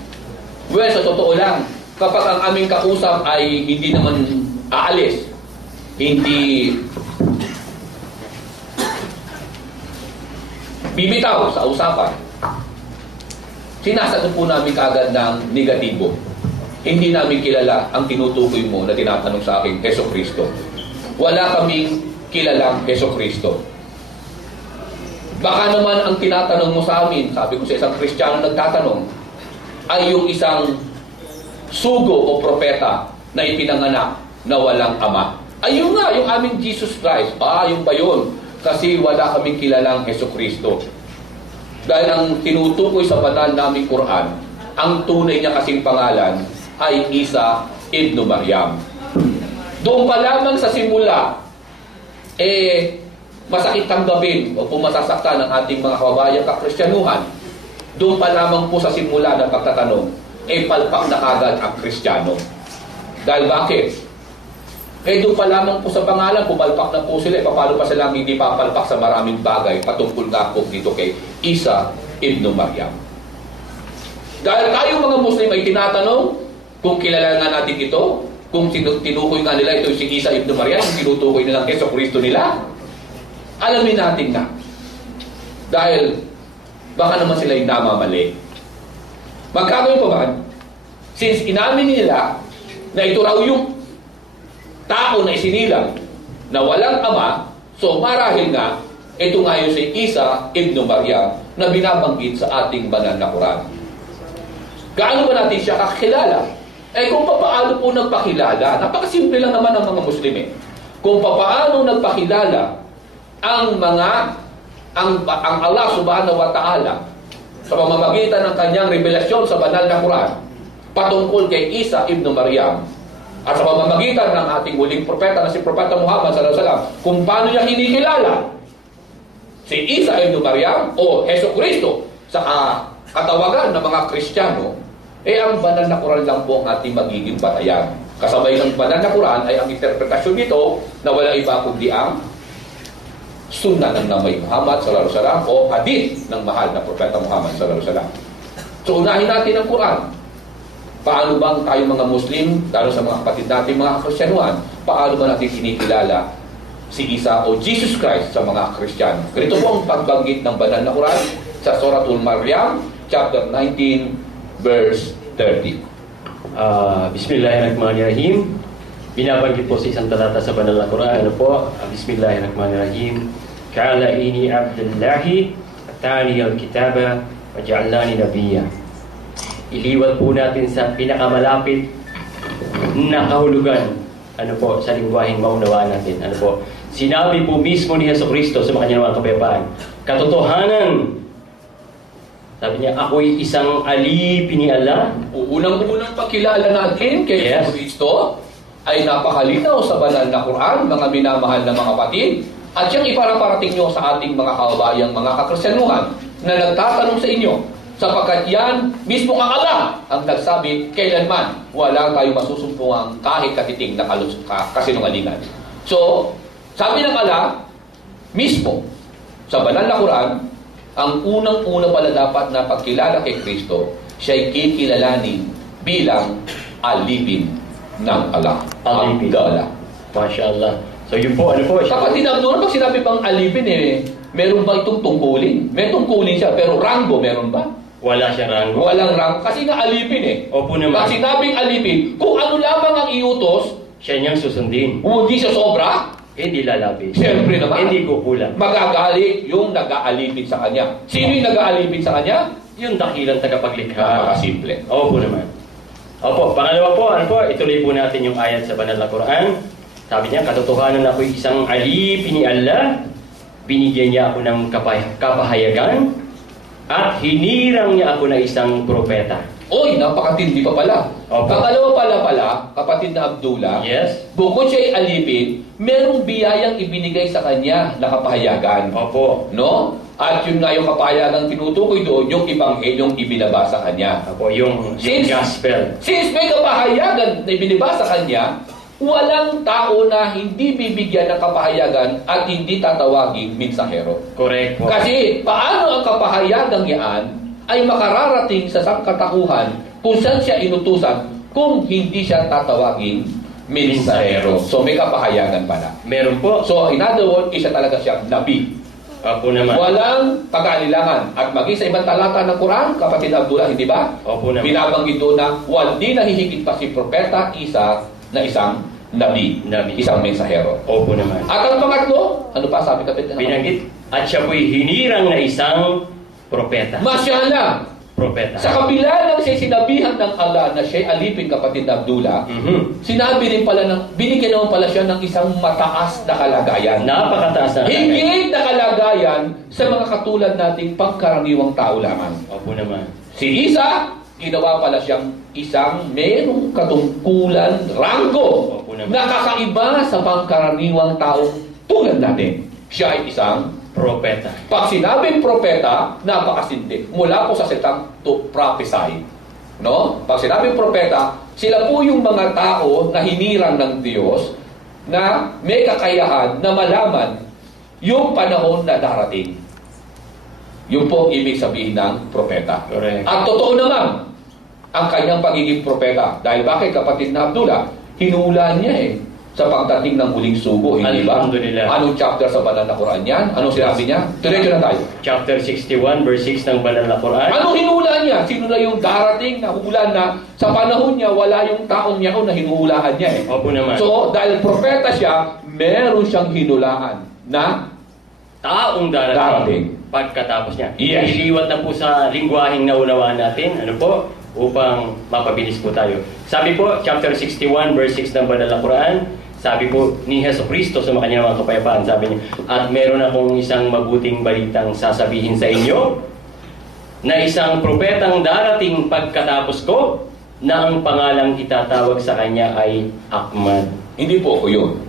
Well, sa totoo lang, kapag ang aming kausap ay hindi naman aalis, hindi bibitaw sa usapan, sinasagot po namin kagad ng negatibo. Hindi namin kilala ang tinutukoy mo na tinatanong sa akin, Jesucristo. Wala kaming kilalang Jesucristo. Baka naman ang tinatanong mo sa amin, sabi ko sa isang Kristiyano nagtatanong, ay yung isang sugo o propeta na ipinanganak na walang ama. Ayun nga, yung aming Jesus Christ. Yung ba yun? Kasi wala kaming kilalang Jesucristo. Dahil ang tinutukoy sa banal naming Quran, ang tunay niya kasing pangalan ay Isa ibn Maryam. Doon pa lamang sa simula, masakit tanggapin o kung masasaktan ng ating mga kababayan kakristyanuhan, doon pa lamang po sa simula ng pagtatanong, palpak na kagad ang Kristiyano. Dahil bakit? Doon pa lamang po sa pangalan, pumalpak na po sila, paano pa silang hindi papalpak sa maraming bagay patungkol nga po dito kay Isa ibn Maryam. Dahil tayo mga Muslim ay tinatanong kung kilala nga natin ito, kung tinukoy nga nila ito si Isa ibn Maryam, kung tinutukoy nilang Jesucristo nila, alamin natin na. Dahil baka naman sila yung namamali. Magkagayon pa ba? Since inamin nila na ito raw yung tao na isinilang na walang ama, so marahil nga, ito nga yung si Isa ibn Maryam na binabanggit sa ating banal na Quran. Gaano ba natin siya kakilala? Kung papaano po nagpakilala, napakasimple lang naman ng mga Muslim. Kung papaano nagpakilala ang mga ang Allah subhanahu wa ta'ala sa pamamagitan ng kanyang revelasyon sa banal na Quran patungkol kay Isa ibn Maryam at sa pamamagitan ng ating huling propeta na si Propeta Muhammad sallallahu alaihi wasallam kung paano niya kinikilala si Isa ibn Maryam o Jesucristo sa katawagan ng mga Kristiyano, ang banal na Quran lang po ang ating magiging batayan. Kasabay ng banal na Quran ay ang interpretasyon nito na wala iba kundi ang sunnah ng Nabi Muhammad sallallahu alaihi wasallam o hadith ng mahal na Propeta Muhammad sallallahu alaihi wasallam. So unahin natin ang Quran. Paano bang tayo mga Muslim, lalo sa mga kapatid natin mga Kristyanuhan, paano ba natin kinikilala si Isa o Jesus Christ sa mga Kristiyano? Ganito po ang pagbanggit ng banal na Quran sa Suratul Maryam, chapter 19, verse 30. Bismillahirrahmanirrahim. Binabanggit po sa isang talata sa banal na Quran. Ano po? Bismillahirrahmanirrahim. Ka'ala ini abdullahi atani al-kitaba wa ja'alani nabiyya. Iliwat po natin sa pinakamalapit na kahulugan. Ano po? Sa lingwaheng maunawaan natin. Ano po? Sinabi po mismo ni Jesucristo sa kanyang mga kapayapaan, katotohanan. Sabi niya, ako'y isang alipin ni Allah. Unang-unang pakilala natin kay Jesucristo ay napakalinaw sa banal na Quran, mga minamahal na mga kapatid, at siyang iparaparating nyo sa ating mga kababayang mga kakristyanuhan na nagtatanong sa inyo, sapagkat yan mismo ang Allah ang nagsabi, kailanman wala tayong masusumpungang kahit katiting na kasinungalingan. So, sabi ng Allah mismo sa banal na Quran, ang unang-una pala dapat na pagkilala kay Kristo, siya'y kikilalanin bilang alipin ng Allah. Alipin. Abdallah. MashaAllah. So yun po, ano po? Kapatid Abdullah, pag sinabi bang alipin meron ba itong tungkulin? May tungkulin siya, pero rango meron ba? Wala siya rango. Walang rango. Kasi nga alipin Opo naman. Pag sinabing alipin, kung ano lamang ang iutos, Siya niyang susundin. hindi siya sobra, Hindi lalapit. siyempre naman. Hindi kukulang. Magagalit yung nag-aalipin sa kanya. Sino yung nag-aalipin sa kanya? Yung dakilang tagapaglikha. Napakasimple. Opo naman. Opo, pangalawa po, ano po, ituloy po natin yung ayat sa banal na Quran. Sabi niya, katotohanan ako'y isang alipin ni Allah. Binigyan niya ako ng kapahayagan at hinirang niya ako na isang propeta. Oy, napakatindi pa pala. Opo. Pangalawa pala, kapatid na Abdullah, Yes? bukod siya ay alipin, merong biyayang ibinigay sa kanya na kapahayagan. Opo. No? At yun nga yung kapahayagan tinutukoy doon, yung ibanghelyong ibinaba sa kanya. Opo, yung gospel. Since may kapahayagan na ibinaba sa kanya, walang tao na hindi bibigyan ng kapahayagan at hindi tatawaging mensahero. Correct po. Kasi paano ang kapahayagang yan ay makararating sa sangkatauhan kung saan siya inutusan kung hindi siya tatawaging mensahero. So may kapahayagan pala. Meron po. So in other words, isa talaga siyang nabi. Opo naman. Walang pag-aalilangan. At maging sa ibang talata ng Quran, kapatid Abdullah, hindi ba? Opo naman. Binabanggit doon na hindi nahihigit pa si Propeta Isa na isang nabi. Isang mensahero. Opo naman. At ang pangatlo, ano pa sabi kapatid? Binanggit, at siya po'y hinirang na isang propeta. Mashallah! Propeta. Sa kabila ng sinabihan ng Allah na siya'y alipin, kapatid Abdullah, sinabi rin pala binigyan naman pala siya ng isang mataas na kalagayan. Napakataas na kalagayan. Higit na kalagayan sa mga katulad nating pangkaraniwang tao lamang. Opo naman. Si Isa, ginawa pala siyang isang merong katungkulan ranggo Opo naman. na kakaiba sa pangkaraniwang tao tulad natin. Siya ay isang Propeta. pag sinabing propeta, napakasindi. Mula po sa salitang to prophesy. No? Pag sinabing propeta, sila po yung mga tao na hinirang ng Diyos na may kakayahan na malaman yung panahon na darating. Yun po ang ibig sabihin ng propeta. Correct. At totoo naman ang kanyang pagiging propeta. Dahil bakit, kapatid na Abdullah? Hinulaan niya sa pagdating ng huling sugo, hindi ba? Alhamdulillah. Anong chapter sa banal na Quran yan? Anong sinabi niya? Diretso na tayo. Chapter 61, verse 6 ng banal na Quran. Anong hinulaan niya? Sino na yung darating na hulaan na sa panahon niya, wala yung taong niya na hinuhulaan niya Opo naman. So, dahil propeta siya, meron siyang hinulaan na taong darating pagkatapos niya. Yes. Iliwat na po sa lingwaheng naunawaan natin. Ano po? Upang mapabilis po tayo. Sabi po, chapter 61, verse 6 ng banal na Quran, Sabi po ni Jesucristo sa kanyang mga kapayapaan, sabi niya, at meron akong isang mabuting balitang sasabihin sa inyo, na isang propetang darating pagkatapos ko, na ang pangalang itatawag sa kanya ay Ahmad. Hindi po ako yun.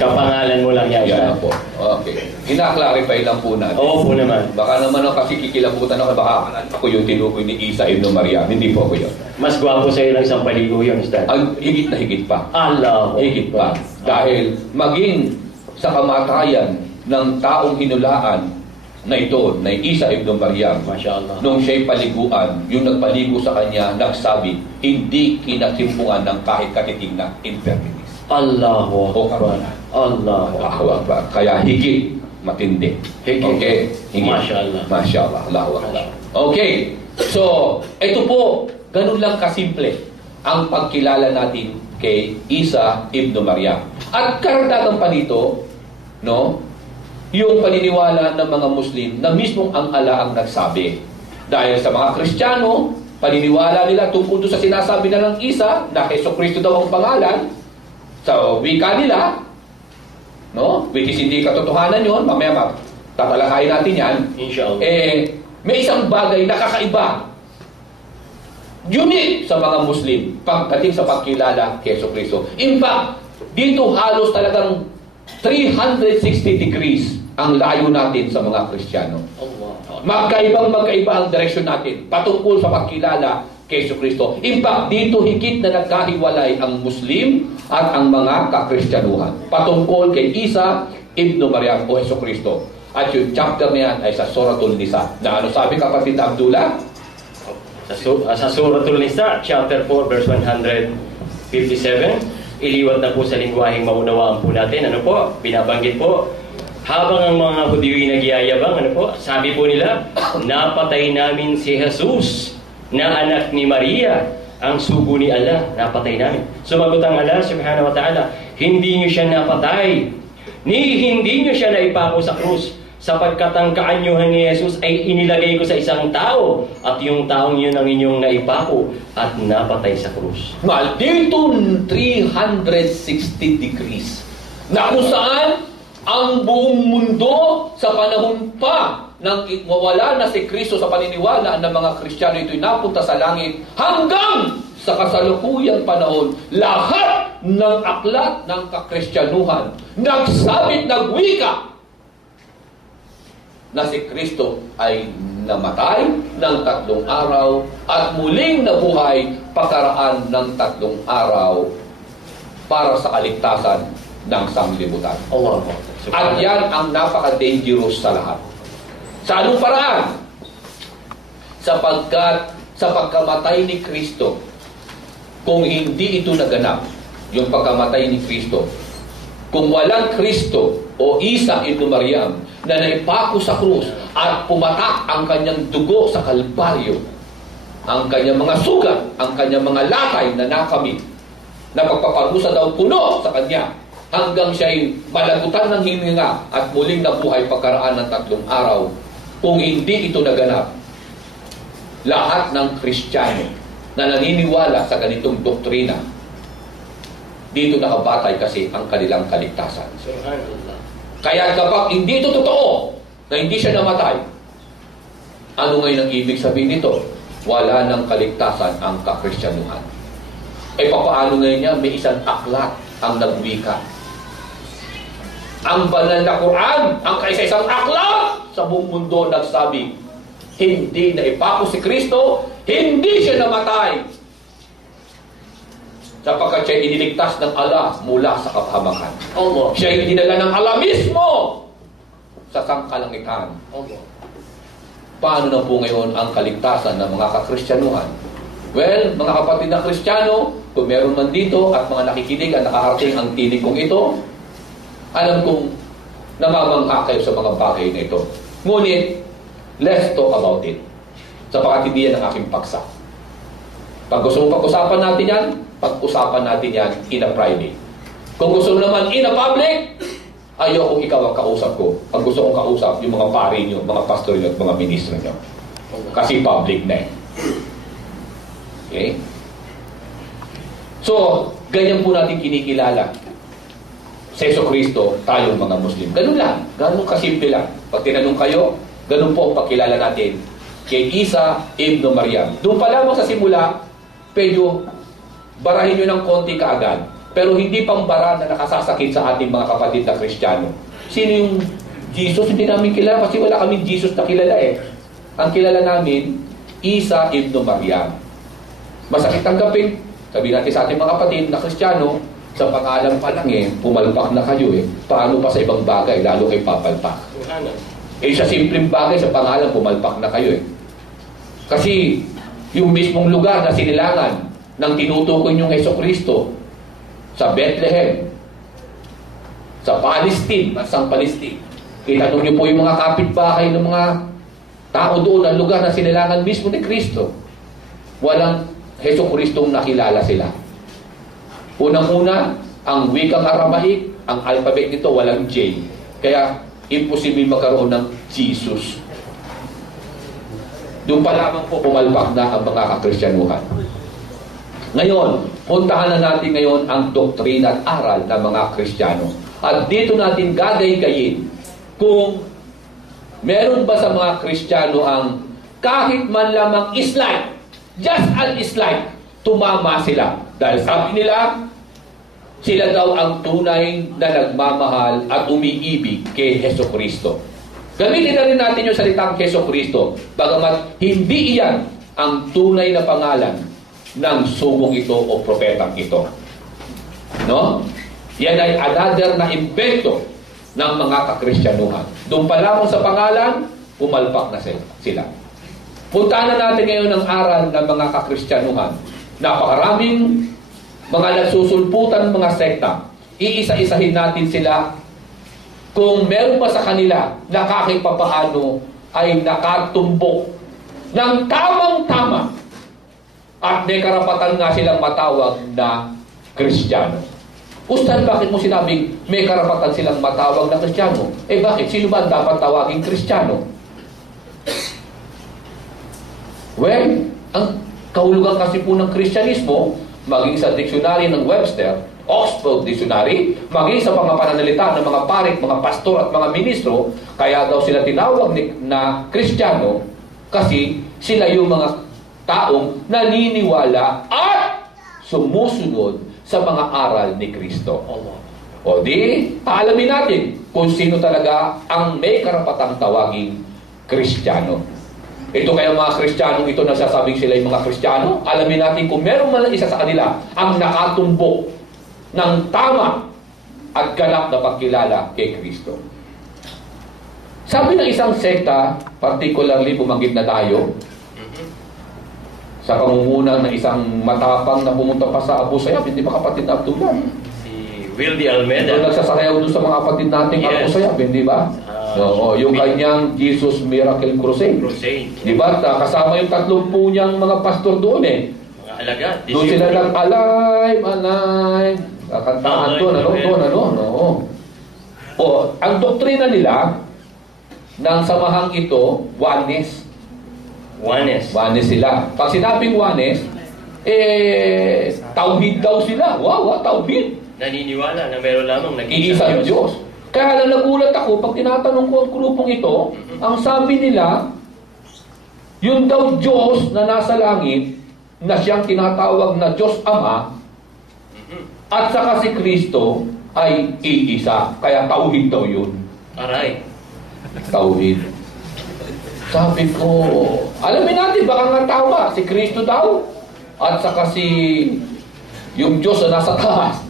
Kapangalan mo lang yan. Yan po. Okay. Ina-clarify lang po natin. Oo po naman. Baka naman ako kasi kikilabutan ako, baka ako yung tinukoy ni Isa ibn Maryam. Hindi po ako yun. Mas gwapo sa'yo lang isang paligo yun, Ustad. Ang higit na higit pa. Allah. Higit pa. Dahil maging sa kamatayan ng taong hinulaan na ito, na Isa ibn Maryam, Masya Allah. nung siya'y paliguan, yung nagpaligo sa kanya, nagsabi, hindi kinatimpungan ng kahit katiting na infirmities. Allahu Akbar. Allahu Akbar. Kaya higit matindi. Higit. Okay? Higit. Masya Allah. Masya Allah. Allahu Akbar. Okay. So, ito po, ganun lang kasimple ang pagkilala natin kay Isa ibn Maryam. At karagdagan pa dito, no, yung paniniwala ng mga Muslim na mismong ang Allah ang nagsabi. Dahil sa mga Kristiyano, paniniwala nila tungkol doon sa sinasabi na ng Isa na Jesucristo daw ang pangalan. Sa wika nila, no? Which is hindi katotohanan yun, mamaya tatalakayin natin yan. Inshallah. May isang bagay na kakaiba, unique sa mga Muslim pagdating sa pagkilala kay Jesucristo. In fact, dito halos talagang 360 degrees ang layo natin sa mga Kristiyano. Magkaiba ang direksyon natin patungkol sa pagkilala kay Jesucristo. In fact, dito higit na nagkahiwalay ang Muslim at ang mga kakristyanuhan patungkol kay Isa ibn Maryam o Jesucristo. At yung chapter na yan ay sa Suratul Nisa. Na ano sabi kapatid Abdullah? Sa Suratul Nisa, chapter 4, verse 157, iliwat na po sa lingwaheng maunawaan po natin. Ano po? Binabanggit po. Habang ang mga Hudiyo'y nagyayabang, ano po? Sabi po nila, napatay namin si Jesus na anak ni Maria, ang sugo ni Allah, napatay namin. Sumagot ang Allah subhanahu wa ta'ala, hindi niyo siya napatay, hindi niyo siya naipako sa krus, sapagkat ang kaanyuhan ni Jesus ay inilagay ko sa isang tao, at yung taong yun ang inyong naipako at napatay sa krus. Dito 360 degrees na kung saan ang buong mundo sa panahon pa nang mawala na si Kristo sa paniniwala ng mga Kristiyano, ito'y napunta sa langit hanggang sa kasalukuyang panahon, lahat ng aklat ng kakristyanuhan nagsabit, nagwika na si Kristo ay namatay ng 3 araw at muling nabuhay pagkaraan ng 3 araw para sa kaligtasan ng sanglibutan. Allah. At yan ang napaka-dangerous sa lahat. Sa anong paraan? Sapagkat sa pagkamatay ni Kristo, kung hindi ito naganap, yung pagkamatay ni Kristo, kung walang Kristo o Isa ibn Maryam na naipako sa krus at pumatak ang kanyang dugo sa Kalbaryo, ang kanyang mga sugat, ang kanyang mga lakay na nakamit, na pagpaparusa daw puno sa kanya, hanggang siya'y malagutan ng hininga at muling nabuhay pagkaraan ng 3 araw. Kung hindi ito naganap, lahat ng Kristiyano na naniniwala sa ganitong doktrina, dito nakabatay kasi ang kanilang kaligtasan. Kaya kapag hindi ito totoo, na hindi siya namatay, ano ngayon ang ibig sabihin nito? Wala ng kaligtasan ang kakristyanuhan. Papaano ngayon niya? May isang aklat ang nagwika. Ang banal na Quran, ang kaisa-isang aklat sa buong mundo nagsabi, hindi na ipako si Kristo, hindi siya namatay, sapagkat siya iniligtas ng Allah mula sa kapahamakan. Siya dinala ng Allah mismo sa sangkalangitan. Paano na po ngayon ang kaligtasan ng mga kakristyanuhan? Well, mga kapatid na Kristiyano, kung meron man dito at mga nakikinig at nakaharating ang tinig kong ito, alam kong namamangha kayo sa mga bagay na ito. Ngunit, let's talk about it. Sapagkat hindi yan ang aking paksa. Pag gusto mong pag-usapan natin yan, pag-usapan natin yan in a private. Kung gusto mo naman in a public, ayokong ikaw ang kausap ko. Ang gusto kong kausap, yung mga pari nyo, mga pastor nyo, at mga ministro nyo. Kasi public na eh. Okay? So, ganyan po natin kinikilala sa Jesucristo tayong mga Muslim. Ganun lang. Ganun kasimple lang. Pag tinanong kayo, ganun po ang pagkilala natin kay Isa ibn Maryam. Doon pa lamang sa simula, medyo barahin nyo ng konti kaagad. Pero hindi pang bara na nakasasakit sa ating mga kapatid na Kristiyano. Sino yung Jesus? Hindi namin kilala kasi wala kaming Jesus na kilala eh. Ang kilala namin, Isa ibn Maryam. Masakit tanggapin. Sabi natin sa ating mga kapatid na Kristiyano, sa pangalan pa lang eh, pumalpak na kayo eh. Paano pa sa ibang bagay, lalo kay papalpak? Eh sa simpleng bagay, sa pangalan, pumalpak na kayo eh. Kasi yung mismong lugar na sinilangan ng tinutukoy niyong Jesucristo sa Bethlehem, sa Palestine, bansang Palestine. Itanong niyo po yung mga kapitbahay ng mga tao doon, ang lugar na sinilangan mismo ni Kristo. Walang Jesucristong nakilala sila. Unang-una, ang wikang Aramaic, ang alphabet nito walang J. Kaya, imposible magkaroon ng Jesus. Doon pa lamang po pumalpak na ang mga kakristyanuhan. Ngayon, puntahan na natin ngayon ang doktrina at aral ng mga Kristiyano. At dito natin gagay-gayin kung meron ba sa mga Kristiyano ang kahit man lamang slight, just a slight, tumama sila. Dahil sabi nila, sila daw ang tunay na nagmamahal at umiibig kay Jesucristo. Gamitin na rin natin yung salitang Jesucristo, bagamat hindi iyan ang tunay na pangalan ng sumong ito o propetang ito. No? Yan ay another na invento ng mga kakristyanuhan. Doon pa lamang sa pangalan, pumalpak na sila. Puntahan na natin ngayon ang aral ng mga kakristyanuhan. Napakaraming mga nagsusulputan mga sekta. Iisa-isahin natin sila kung meron ba sa kanila na kahit papaano ay nakatumbok ng tamang-tama at may karapatan nga silang matawag na Kristiyano. Ustad, bakit mo sinabing may karapatan silang matawag na Kristiyano? Eh bakit? Sino ba dapat tawaging Kristiyano? Well, ang kahulugan kasi po ng Kristyanismo, maging sa dictionary ng Webster, Oxford Dictionary, maging sa mga pananalita ng mga parit, mga pastor at mga ministro, kaya daw sila tinawag na Kristiyano kasi sila yung mga taong naniniwala at sumusunod sa mga aral ni Kristo. O di, alamin natin kung sino talaga ang may karapatang tawaging Kristiyano. Ito kaya mga Kristiyanong ito nasasabing sila yung mga Kristiyano, alamin natin kung meron man isa sa kanila ang nakatumbok ng tama at ganap na pagkilala kay Kristo. Sabi ng isang sekta, particularly bumanggit na tayo, sa pangunguna ng isang matapang na pumunta pa sa Abu Sayyaf, hindi ba kapatid na Abdullah? Si Wildy Almeida. Doon nagsasayaw doon sa mga kapatid nating Abu Sayyaf, hindi ba? Oo, yung kanyang Jesus Miracle Crusade. Di ba? Kasama yung 30 niyang mga pastor doon eh. Mga alagad. Doon sila lang, alive. Kakantahan doon, ano. O, ang doktrina nila ng samahang ito, oneness. Oneness sila. Pag sinabing oneness, tauhid daw sila. Wow, tauhid. Naniniwala na meron lamang nag-iisang Diyos. Kaya lang nagulat ako, pag tinatanong ko ang grupong ito, ang sabi nila, yung daw Diyos na nasa langit, na siyang tinatawag na Diyos Ama, at saka si Kristo ay iisa. Kaya tauhid daw yun. Aray. Tauhid. Sabi ko, alamin natin, baka nga tama, si Kristo daw, at saka si yung Diyos na nasa taas,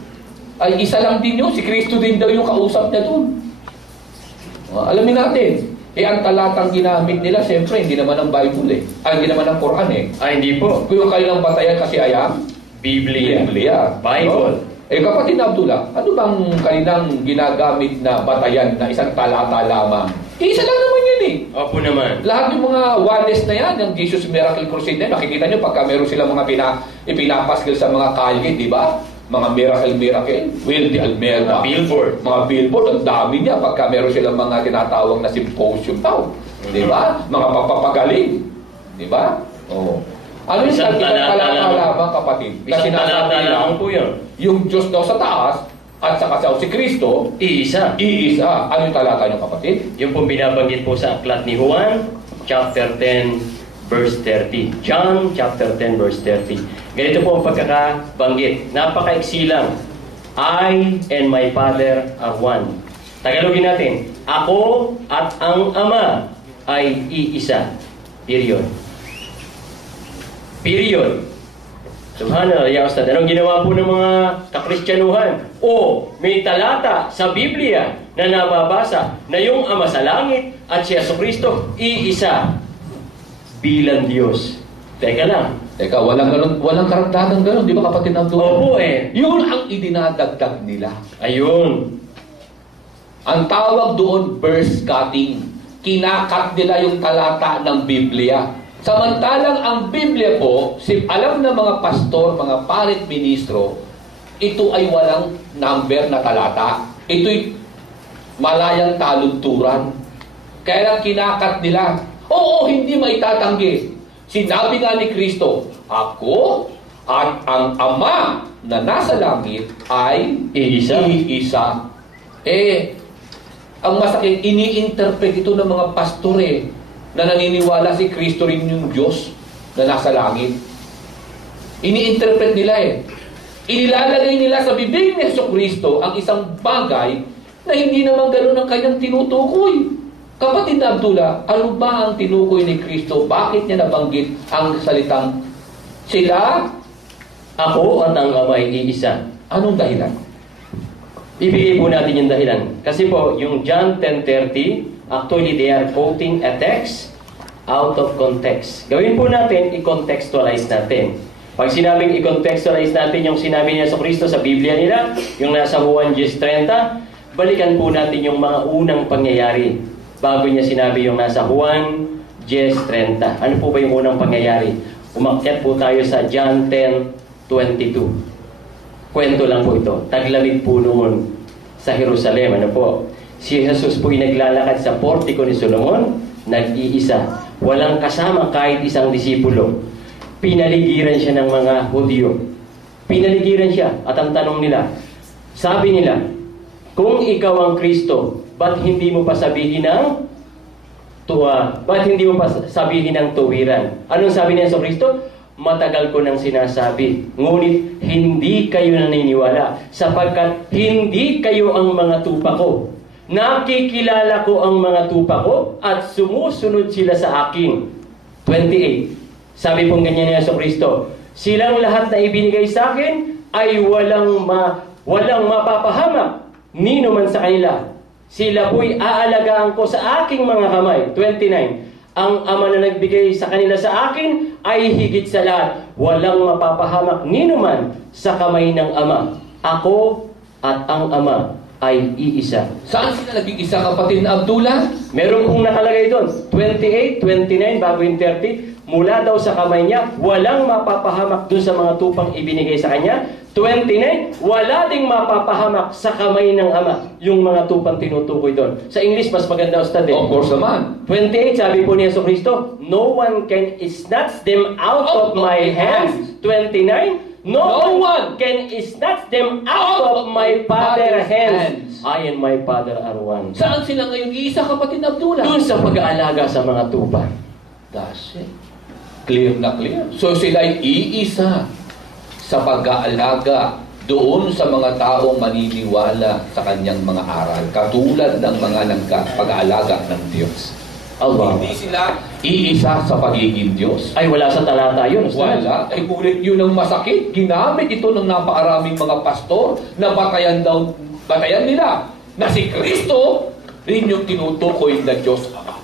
ay isa lang din yun, si Kristo din daw yung kausap niya doon. Alamin natin. Ang talatang ginamit nila, siyempre, hindi naman ang Bible eh. Hindi naman ang Quran eh. Hindi po. Kung yung kanilang batayan kasi ay ang Biblia. Bible. Kapatid na Abdullah, ano bang kanilang ginagamit na batayan na isang talata lamang? Isa lang naman yun eh. Opo naman. Lahat yung mga oneness na yan, yung Jesus Miracle Crusade na yan, makikita nyo pagka meron silang mga ipinapaskil sa mga kalye, di ba? Mga miracle, Wildy Almeida, mga billboard, ang dami niya pagka meron silang mga tinatawag na symposium daw. Di ba? Mga papapagaling. Di ba? Oo. Ano yung talata lamang, kapatid? Isang talata lamang po yun. Yung Diyos daw sa taas, at saka si Kristo, Iisa. iisa. Ano yung talata niyo, kapatid? Yung pong binabanggit po sa aklat ni Juan, chapter 10, verse 30. John, chapter 10, verse 30. Ganito po ang pagkakabanggit. Napakaiksi lang. I and my Father are one. Tagalogin natin. Ako at ang Ama ay iisa. Period. Period. Subhanallah, ya Ustad. Anong ginawa po ng mga kakristyanuhan? O, may talata sa Biblia na nababasa na yung Ama sa langit at si Jesucristo iisa bilang Diyos. Teka lang. Teka, walang karagdagang ganun, di ba, kapatid ng Abdullah? Opo eh. Yun ang idinadagdag nila. Ayun. Ang tawag doon, verse cutting. Kinakat nila yung talata ng Biblia. Samantalang ang Biblia po, alam ng mga pastor, mga parit ministro, ito ay walang number na talata. Ito'y malayang talunturan. Kaya lang kinakat nila. Oo, hindi maitatanggi. Sinabi nga ni Kristo, ako at ang Ama na nasa langit ay Iisa. iisa. Ang masakit, ini-interpret ito ng mga pastor na naniniwala si Kristo rin yung Diyos na nasa langit. Ini-interpret nila Inilalagay nila sa bibig ni Jesucristo ang isang bagay na hindi naman ganoon ang kanyang tinutukoy. Kapatid na Abdullah, ano ba ang tinukoy ni Kristo? Bakit niya nabanggit ang salitang sila? Ako at ang Ama ay iisa. Anong dahilan? Ibigay po natin yung dahilan. Kasi po, yung John 10:30, actually they are quoting a text out of context. Gawin po natin, i-contextualize natin. Pag sinabing i-contextualize natin yung sinabi niya sa Kristo sa Biblia nila, yung nasa Juan 10:30, balikan po natin yung mga unang pangyayari bago niya sinabi yung nasa Juan 10:30. Ano po ba yung unang pangyayari? Umakyat po tayo sa John 10:22. Kwento lang po ito. Taglamig po noon sa Jerusalem. Ano po? Si Jesus po ay naglalakad sa portiko ni Solomon, nag-iisa. Walang kasama kahit isang disipulo. Pinaligiran siya ng mga Hudyo. Pinaligiran siya. At ang tanong nila, sabi nila, kung ikaw ang Kristo, ba't hindi mo pa sabihin ng tuwiran? Anong sabi niya sa Kristo? Matagal ko nang sinasabi, ngunit hindi kayo naniniwala sapagkat hindi kayo ang mga tupa ko. Nakikilala ko ang mga tupa ko at sumusunod sila sa akin. 28. Sabi pong ganyan ni Jesucristo, silang lahat na ibinigay sa akin ay walang mapapahamak nino man sa kanila. Sila po'y aalagaan ko sa aking mga kamay. 29. Ang Ama na nagbigay sa kanila sa akin ay higit sa lahat. Walang mapapahamak nino man sa kamay ng Ama. Ako at ang Ama ay iisa. Saan sila naging isa, kapatid na Abdullah? Meron kong nakalagay doon. 28, 29, bago yung 30. Mula daw sa kamay niya, walang mapapahamak dun sa mga tupang ibinigay sa kanya. 29, wala ding mapapahamak sa kamay ng Ama. Yung mga tupang tinutukoy doon. Sa English, mas maganda, Ustad. Of course naman. 28, sabi po ni Jesucristo, no one can snatch them out of my hands. 29, no one can snatch them out of my Father's hands. I and my Father are one. Saan sila ngayon iisa, kapatid na Abdullah? Doon sa pag-aalaga sa mga tupa. That's it. Clear na clear. So sila ay iisa sa pag-aalaga doon sa mga taong maniniwala sa kanyang mga aral. Katulad ng mga pag-aalaga ng Diyos. Allah. Hindi sila iisa sa pagiging Diyos. Ay, wala sa talata yun. Ustad. Wala. Ay, ulit yun ang masakit. Ginamit ito ng napakaraming mga pastor na batayan nila na si Kristo rin yung tinutukoy na Diyos Ama.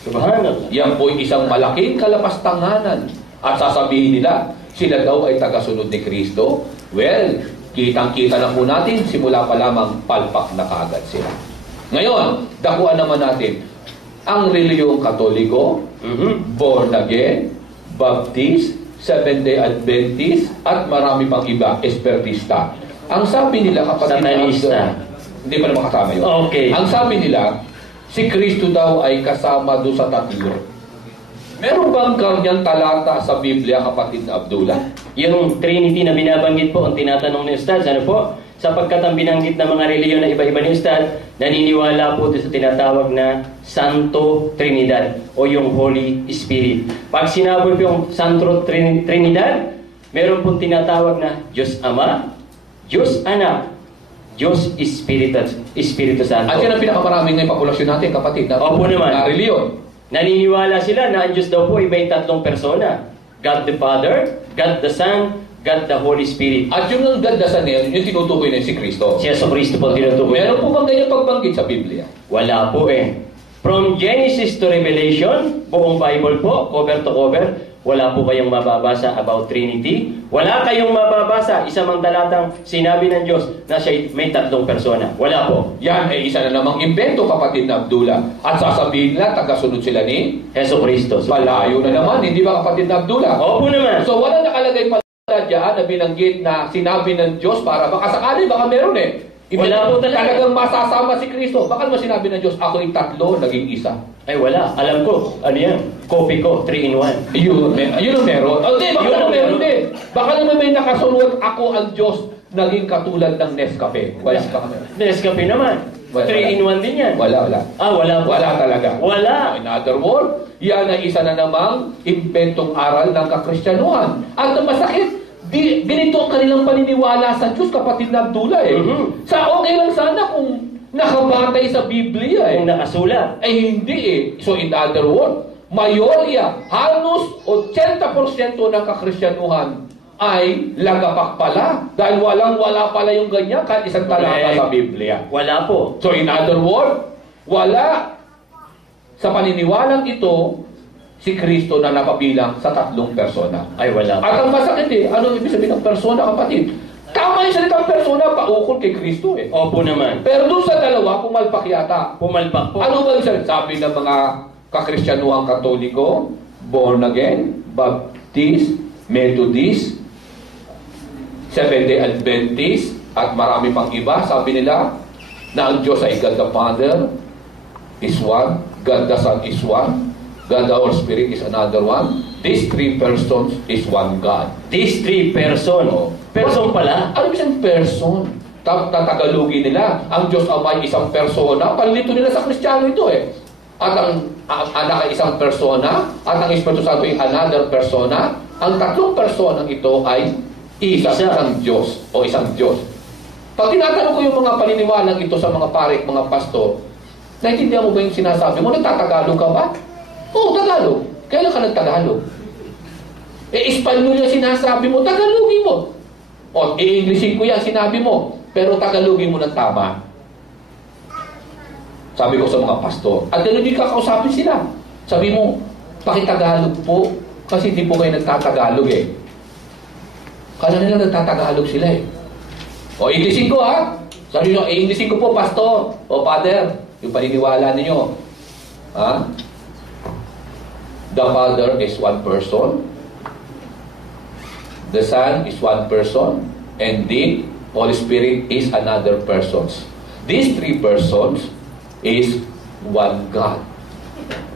Subhanallah. Yan po'y isang malaking kalapastanganan. At sasabihin nila, sila daw ay tagasunod ni Kristo. Well, kitang-kita na po natin, simula pa lamang palpak na kaagad sila. Ngayon, dakuan naman natin, ang reliyong Katoliko, born again, Baptist, Seventh-day Adventist, at marami pang iba, Esperantista. Ang sabi nila, kapatid na Satanista. hindi pa naman kasama yun. Okay. Ang sabi nila, si Kristo daw ay kasama doon sa tatlo. Meron bang kanyang talata sa Biblia, kapatid na Abdullah? Yung Trinity na binabanggit po, ang tinatanong ni Ustad, ano po? Sapagkat ang binanggit na mga reliyon na iba-iba ni Ustad, naniniwala po sa tinatawag na Santo Trinidad o yung Holy Spirit. Pag sinabi po yung Santo Trinidad, meron pong tinatawag na Diyos Ama, Diyos Anak, Diyos Espiritu Santo. At yan ang pinakamaraming ngayong populasyon natin, kapatid. Opo naman. Na reliyon. Naniniwala sila na ang Diyos daw po ay may tatlong persona. God the Father, God the Son, God the Holy Spirit. At yung ganda sa niya, yung tinutukoy na si Kristo. Si Yesu Cristo po tinutukoy. Meron po bang ganyan pagbanggit sa Biblia? Wala po eh. From Genesis to Revelation, buong Bible po, cover to cover, wala po kayong mababasa about Trinity. Wala kayong mababasa isamang talatang sinabi ng Diyos na siya may tatlong persona. Wala po. Yan ay isa na namang invento, kapatid na Abdullah. At sasabihin nila, tagasunod sila ni Yesu Cristo. Palayo na naman, hindi ba, kapatid na Abdullah? Opo naman. So wala nakalagay pala dyan na binanggit na sinabi ng Diyos para baka sakali, baka meron eh. Wala po talagang masasama si Kristo. Baka naman sinabi ng Diyos, ako'y tatlo, naging isa. Ay wala. Alam ko. Ano yan? Copy ko. 3-in-1. Yun ang meron. Hindi, baka naman meron din. Baka naman may nakasunod, ako ang Diyos, naging katulad ng Nescafe. Wala. Nescafe naman. 3-in-1 din yan. Wala. Wala po. Wala talaga. Wala. In other words, yan ay isa na namang impentong aral ng kakristyanuhan. At ang masakit, ganito ang kanilang paniniwala sa Diyos, kapatid na Abdullah eh. Sa okay lang sana kung nakabatay sa Biblia eh. Kung nakasulat. Ay hindi eh. So in other words, mayorya, halos 80% ng kakristyanuhan ay lagapak pala. Dahil wala pala yung ganyan kahit isang talata sa Biblia. Wala po. So in other words, wala sa paniniwalang ito si Kristo na napabilang sa tatlong persona. Ay wala po. At ang masakit eh, ano ibig sabihin ng persona, kapatid? Tama yung salitang persona, paukol kay Kristo eh. Opo naman. Pero doon sa dalawa, pumalpak yata. Pumalpak po. Ano ba yung sabi ng mga kakristyanuhang Katoliko? Born again, Baptist, Methodist, Seventh-day Adventist, at marami pang iba. Sabi nila na ang Diyos ay God the Father is one, God the Son is one, God the Holy Spirit is another one. These three persons is one God. These three person. Person pala. Ano isang person? Tatagalugin nila. Ang Diyos Ama ay isang persona. Palito nila sa Kristiyano ito eh. At ang anak ay isang persona. At ang Espiritu Santo ay another persona. Ang tatlong personang ito ay isang Diyos o isang Diyos. Pag tinatanong ko yung mga paniniwalang ito sa mga pare, mga pastor, naintindihan mo ba yung sinasabi mo? Nagtatagalog ka ba? Oo, Tagalog. Kailan ka nagtagalog? Espanyol yung sinasabi mo, Tagalogin mo. O, i-Englishin ko yan, sinabi mo. Pero Tagalogin mo ng tama. Sabi ko sa mga pastor. At hindi ka kausapin sila. Sabi mo, pakitagalog po. Kasi hindi po kayo nagtatagalog eh. Kala nila nagtatagalog sila eh. O, Englishin ko ha. Sabi nyo, i-Englishin ko po, pastor. O, father. Yung paniniwala ninyo. Ha? The Father is one person. The Son is one person. And the Holy Spirit is another person. These three persons is one God.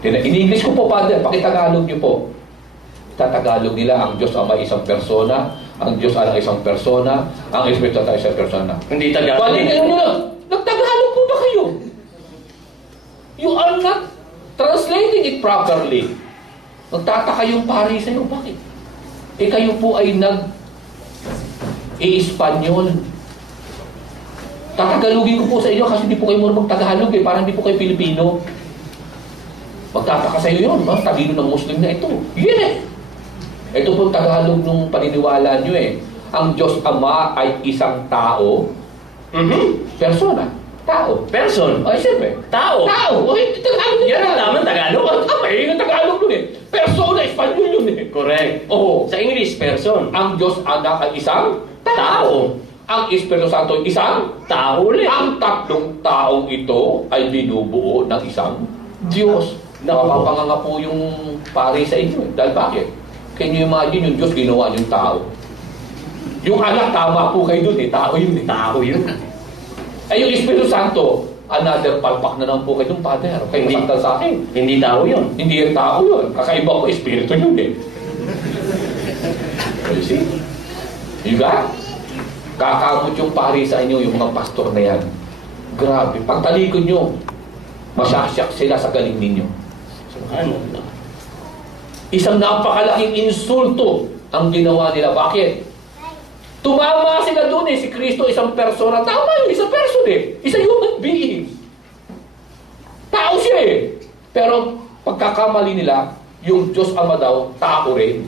In-English ko po, Father. Pakitagalog nyo po. Tatagalog nila ang Diyos Ama isang persona, ang Diyos Anak isang persona, ang Espiritu Santo isang persona. Hindi Tagalog. Balikan nyo na. Nagtagalog po ba kayo? You are not translating it properly. Magtataka yung pari sa'yo. Bakit? Kayo po ay nag-i-Espanyol. Tatagalogin ko po sa inyo kasi hindi po kayo marunong magtagalog eh. Parang hindi po kayo Pilipino. Magtataka sa iyo yun. Talino ng Muslim na ito. Yun eh. Ito po Tagalog nung paniniwala nyo eh. Ang Diyos Ama ay isang tao. Persona. Tao. Person. Ay, siyempre. Tao. Tao. O, hindi Tagalog. Yan ang tamang Tagalog. Ay, yung Tagalog nun eh. Persona, Espanyol yun eh. Correct. Oo. Sa English, person. Ang Diyos Anak ay isang Tao. Ang Espiritu Santo ay isang Tao ulit. Ang tatlong taong ito ay binubuo ng isang Diyos. Nakapapanganga po yung pari sa inyo. Dahil bakit? Can you imagine yung Diyos ginawa yung tao? Yung anak, tama po kayo dun eh. Tao yun eh. Tao yun. Ay yung Espiritu Santo, another palpak na naman po kayo yung Father. Kayo masaktal sa akin. Hindi tao yun. Hindi yung tao yun. Kakaiba ko, Espiritu yun eh. You see? You got? Kakamot yung pari sa inyo, yung mga pastor na yan. Grabe, pagtalikod nyo, masasyak sila sa galing ninyo. Subhanallah. Isang napakalaking insulto ang ginawa nila. Bakit? Tumama sila doon si Kristo, isang persona. Tama yun, isang person Isang human being. Tao siya Pero pagkakamali nila, yung Diyos Ama daw, tao rin.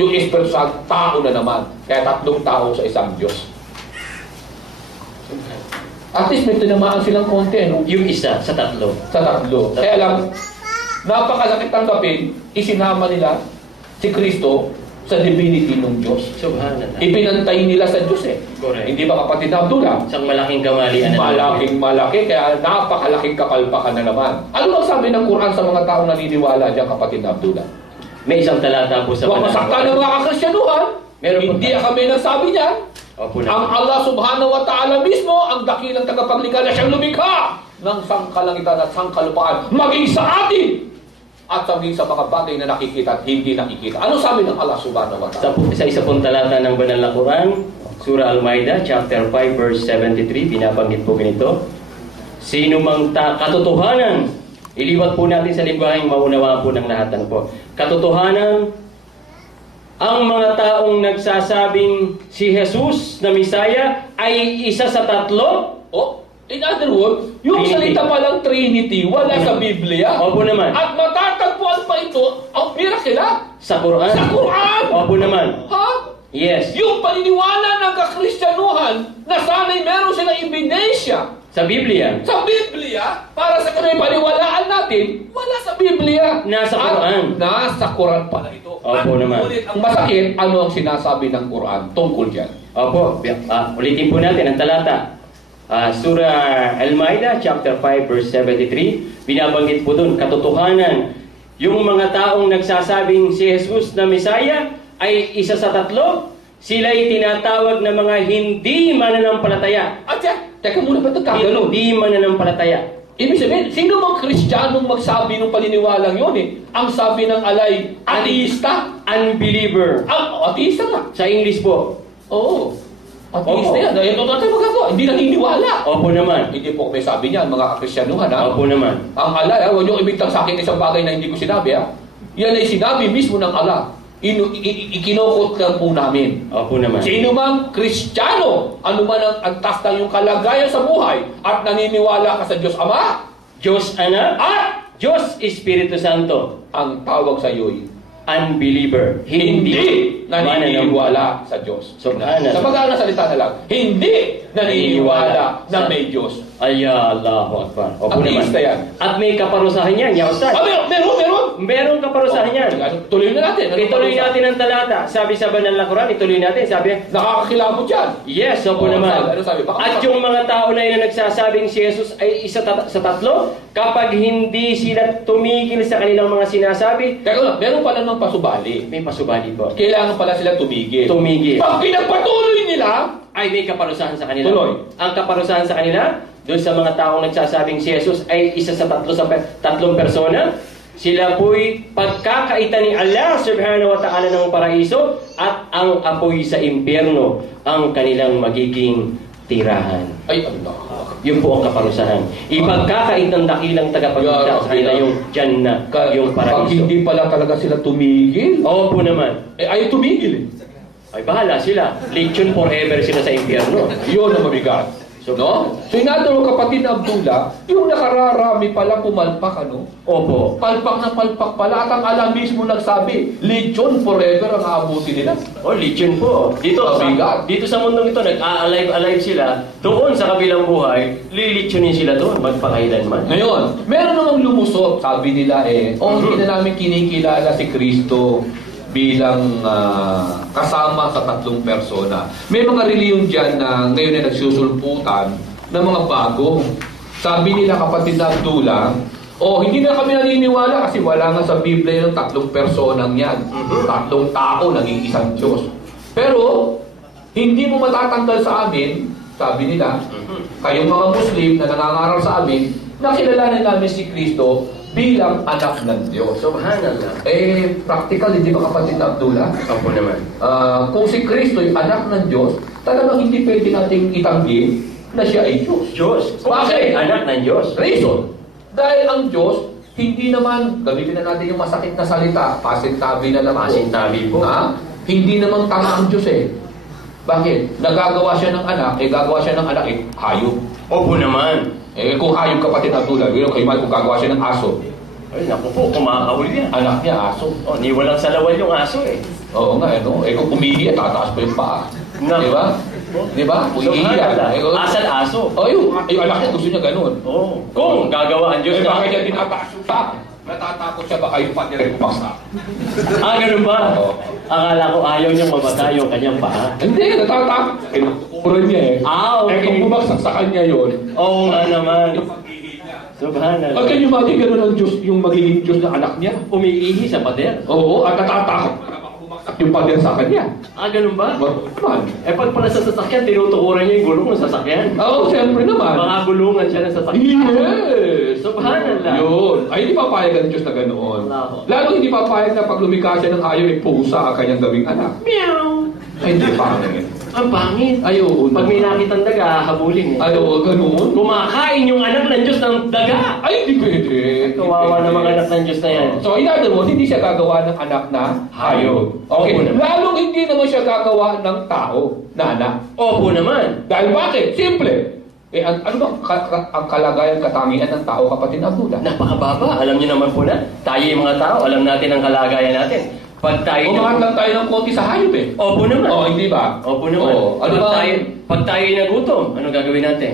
Yung Espiritu Santo, tao na naman. Kaya 3 tao sa isang Diyos. At least may tinamaan silang konti, Yung isa sa 3. Sa 3. Kaya lang, napakasakit tanggapin, isinama nila si Kristo sa divinity ng Diyos. Subhanallah. Ipinantay nila sa Diyos Correct. Hindi ba kapatid na Abdullah? Isang malaking kamalian. Malaki, kaya napakalaking kapalpakan na naman. Ano ang sabi ng Quran sa mga taong naniniwala diyan, kapatid na Abdullah? May isang talata po sa Huwag masaktan ng mga kakristyanuhan. Hindi kami nagsabi niyan. Opo, Ang Allah subhanahu wa ta'ala mismo, ang dakilang tagapaglikha na siyang lumikha ng sangkalangitan at sangkalupaan, maging sa atin at maging sa mga bagay na nakikita at hindi nakikita. Ano sabi ng Allah subhanahu wa ta'ala? Sa isa pong talata ng Banal na Quran, Surah Al-Maidah, chapter 5, verse 73, binabanggit po ganito, sino mang katotohanan, iliwat po natin sa limbaheng maunawaan po ng lahat. Ano po? Katotohanan, ang mga taong nagsasabing si Jesus na Misaya ay isa sa 3. In other words, yung Trinity. salita palang Trinity, wala sa Biblia. Opo naman. At matatagpuan pa ito, ang miracle Sa Quran. sa Quran. Opo naman. Ha? Yes. Yung paniniwala ng kakristyanuhan na sana'y meron silang ebidensya Sa Biblia. sa Biblia para sa kanyang paniwalaan natin, wala sa Biblia. Nasa At Quran. Nasa Quran pala ito. Opo naman. Ngunit ang masakit, ano ang sinasabi ng Quran tungkol dyan? Opo. Ulitin po natin ang talata. Surah Al-Maidah, chapter 5, verse 73. Binabanggit po doon, katotohanan. Yung mga taong nagsasabing si Jesus na Misaya ay isa sa 3, sila'y tinatawag na mga hindi mananampalataya. At teka muna ba ito kagano? Hindi mananampalataya. Ibig sabihin, sino mang Kristiyanong magsabi ng paniniwalang yun Ang sabi ng alay, ateista? Unbeliever. Ateista nga. Sa English po. Oo. Ateista Opo. yan. Dahil ito natin magagawa. Hindi naniniwala. Opo naman. Hindi po may sabi niyan, mga kakristyanuhan Opo naman. Ang alay, huwag niyong ibigtang sa akin isang bagay na hindi ko sinabi Yan ay sinabi mismo ng Allah. Ikinukot lang po namin. Opo naman. Sino mang Kristiyano, ano man ang antas ng iyong kalagayan sa buhay at naniniwala ka sa Diyos Ama, Diyos Anak at Diyos Espiritu Santo. ang tawag sa iyo'y Unbeliever. hindi naniniwala sa Diyos. Subhanallah. Sa pag-aaral na salita na lang, hindi naniniwala na may Diyos. Allahu Akbar. Opo naman. Ateista yan. At may kaparusahan yan, ya Ustad. Meron! Merong kaparusahan yan. Tuloy na natin. Ituloy natin ang talata. Sabi sa Banal na Quran, ituloy natin. Sabi, Nakakakilabot yan. yes, opo naman. Ano sabi? At yung mga tao na yun na nagsasabing si Jesus ay isa sa 3, kapag hindi sila tumigil sa kanilang mga sinasabi, Teka lang, meron pala ng pasubali. may pasubali po. Kailangan pala sila tumigil. Pag pinagpatuloy nila, Ay may kaparusahan sa kanila. Tuloy. Ang kaparusahan sa kanila, doon sa mga taong nagsasabing si Jesus ay isa sa 3 persona, sila po'y pagkakaita ni Allah subhanahu wa ta'ala ng paraiso at ang apoy sa impyerno ang kanilang magiging tirahan. ay Allah. Yun po ang kaparusahan. Ipagkakait ng dakilang tagapagligtas sa kanila yung Jannah, yung Pag paraiso. hindi pala talaga sila tumigil, Opo naman. ay tumigil Ay bahala sila. Lechon forever sila sa impyerno. Yun ang mabigat. No? So inadalo kapatid na Abdullah, yung nakararami pala pumalpak, Opo. Palpak na palpak pala at ang Allah mismo nagsabi, lechon forever ang aabutin nila. Oh, lechon po. Dito sa mundong ito, nag-a-alive sila. Doon sa kabilang buhay, lilitsunin sila doon, magpakailanman. Ngayon, meron namang lumusot, sabi nila hindi na namin kinikilala si Kristo bilang kasama sa 3 persona. May mga reliyon dyan na ngayon ay nagsusulputan ng mga bago. Sabi nila kapatid na Abdullah, hindi na kami naniniwala kasi wala nga sa Biblia yung 3 personang yan. 3 tao naging isang Diyos. Pero, hindi mo matatanggal sa amin, sabi nila, kayong mga Muslim na nangangaral sa amin, na kilalanin namin si Kristo bilang anak ng Diyos. Subhanallah. Practical, hindi ba kapatid na Abdullah? Opo naman. Kung si Kristo ay anak ng Diyos, talagang hindi pwede nating itanggi na siya ay Diyos. Diyos. Kung siya ay anak ng Diyos. Reason. Dahil ang Diyos, hindi naman, gamitin na natin yung masakit na salita, pasintabi na naman. Pasintabi po. Hindi naman tanga ang Diyos eh. Bakit? Nagagawa siya ng anak, gagawa siya ng anak, hayop. Opo naman. Kung hayop kapatid na tulad, kayo man kung gagawa siya ng aso. Ay, naku po, kumakahul yan. Anak niya, aso. Ni walang salawan yung aso eh. Oo nga, kung umihi, tataas pa yung paa. No. Di ba? Di ba? Kung iiyan. Asal aso. Yung anak niya, gusto niya ganun. Kung gagawa ang Diyos bakit niya tinataas yung paa? Natatakot siya baka yung pati rin pumaksa. Ganun ba? Oo. Akala ko ayaw niyang mamatay yung kanyang paa. Hindi, natatakot. Kinukuran niya eh. Okay. Kung bumaksak sa kanya yun, Oo nga naman. Subhanallah. Huwag kayo mati ganun ang Diyos, yung magiging Diyos na anak niya. Umiihi sa pader. Oo, at natatakot para baka bumaksak yung pader sa kanya. Ganun ba? Naman. Pag pala sa sasakyan, tinutukuran niya yung gulong ng sasakyan. Oo, siyempre naman. Mga gulungan siya ng sasakyan. Yes! Subhanallah. Yun. Ay, hindi papayag ang Diyos na ganoon. Lalo hindi papayag na pag lumikha siya ng ayaw, may pusa ang kanyang gawing anak. Meow! Ay, hindi pangit. Ang pangit. Ay, oo. Pag may nakitang daga, habulin eh. Ay, oo, ganoon. Kumakain yung anak ng Diyos ng daga. Ay, hindi pwede. Kawawa ng mga anak ng Diyos na yan. So, in other words, hindi siya gagawa ng anak na hayop. Okay. Opo naman. Lalong hindi naman siya gagawa ng tao na anak. Opo naman. Dahil bakit? Simple. Ano ba ang kalagayan, katangian ng tao, kapatid na Abdullah? Napakababa. Alam niyo naman po na, tayo yung mga tao, alam natin ang kalagayan natin. Pag tayo... Umangat lang tayo ng konti sa hayop eh. Opo naman. Hindi ba? Opo naman. Ano ba? Pag tayo nagutom, ano gagawin natin?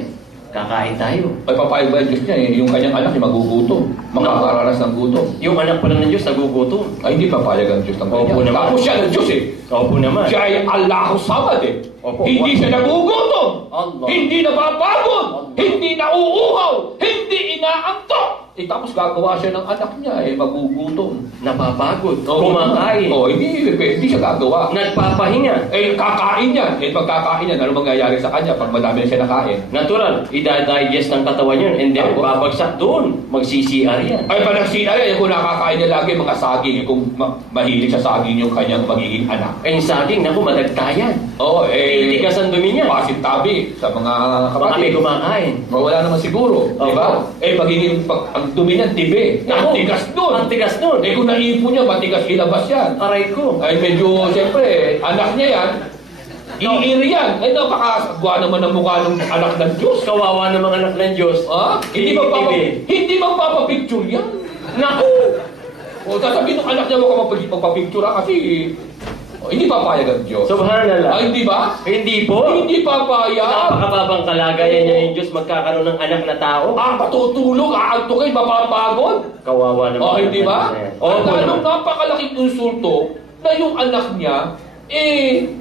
Kakain tayo. Ay, papayag ba yung Diyos niya yung kanyang anak ay magugutom. Makakaranas ng gutom. Yung anak pala ng Diyos, nagugutom. Ay, hindi papayag ang Diyos ng Opo ganyan. naman. Tapos siya ng Diyos eh. Opo naman. Siya ay Allahu Samad eh. Opo. Hindi siya nagugutom. Allah. Hindi napapagod. Allah. Hindi nauuhaw. Hindi inaantok. Tapos gagawa siya ng anak niya magugutom. Napapagod. Oo, Kumakain. Hindi siya gagawa. Nagpapahinga. Kakain yan. Pagkakain yan, ano mangyayari sa kanya pag madami na siya nakain? Natural. Ida-digest ng katawan yun. And then, Opo. babagsak doon. Mag-CCR yan. Ay, panagsina yan. Kung nakakain niya lagi mga saging, kung mahilig sa saging yung kanyang magiging anak. Yung saging, naku, madagtayan. Oo, Titigas ang dumi niya. pasintabi sa mga Baka may kapatid. kumakain. Wala naman siguro, di ba? Magiging ang dumi niyan, tibi. Ang tigas doon. Ang tigas doon. Kung naipon niya, matigas ilabas yan. Aray ko. Ay, medyo, siyempre, anak niya yan, iiri yan. Ay, napakasagwa naman ang mukha ng anak ng Diyos. Kawawa ng mga anak ng Diyos. Hindi magpapapicture yan. Naku! O, sasabihin ng anak niya, huwag ka magpapicture kasi hindi papayag ang Diyos. Subhanallah. Ay, hindi ba? Hindi po. Hindi papayag. Napakababang kalagayan niya yung Diyos magkakaroon ng anak na tao. Matutulog, aantukin, mapapagod. Kawawa naman. Hindi ba? Oo, At napakalaking insulto na yung anak niya,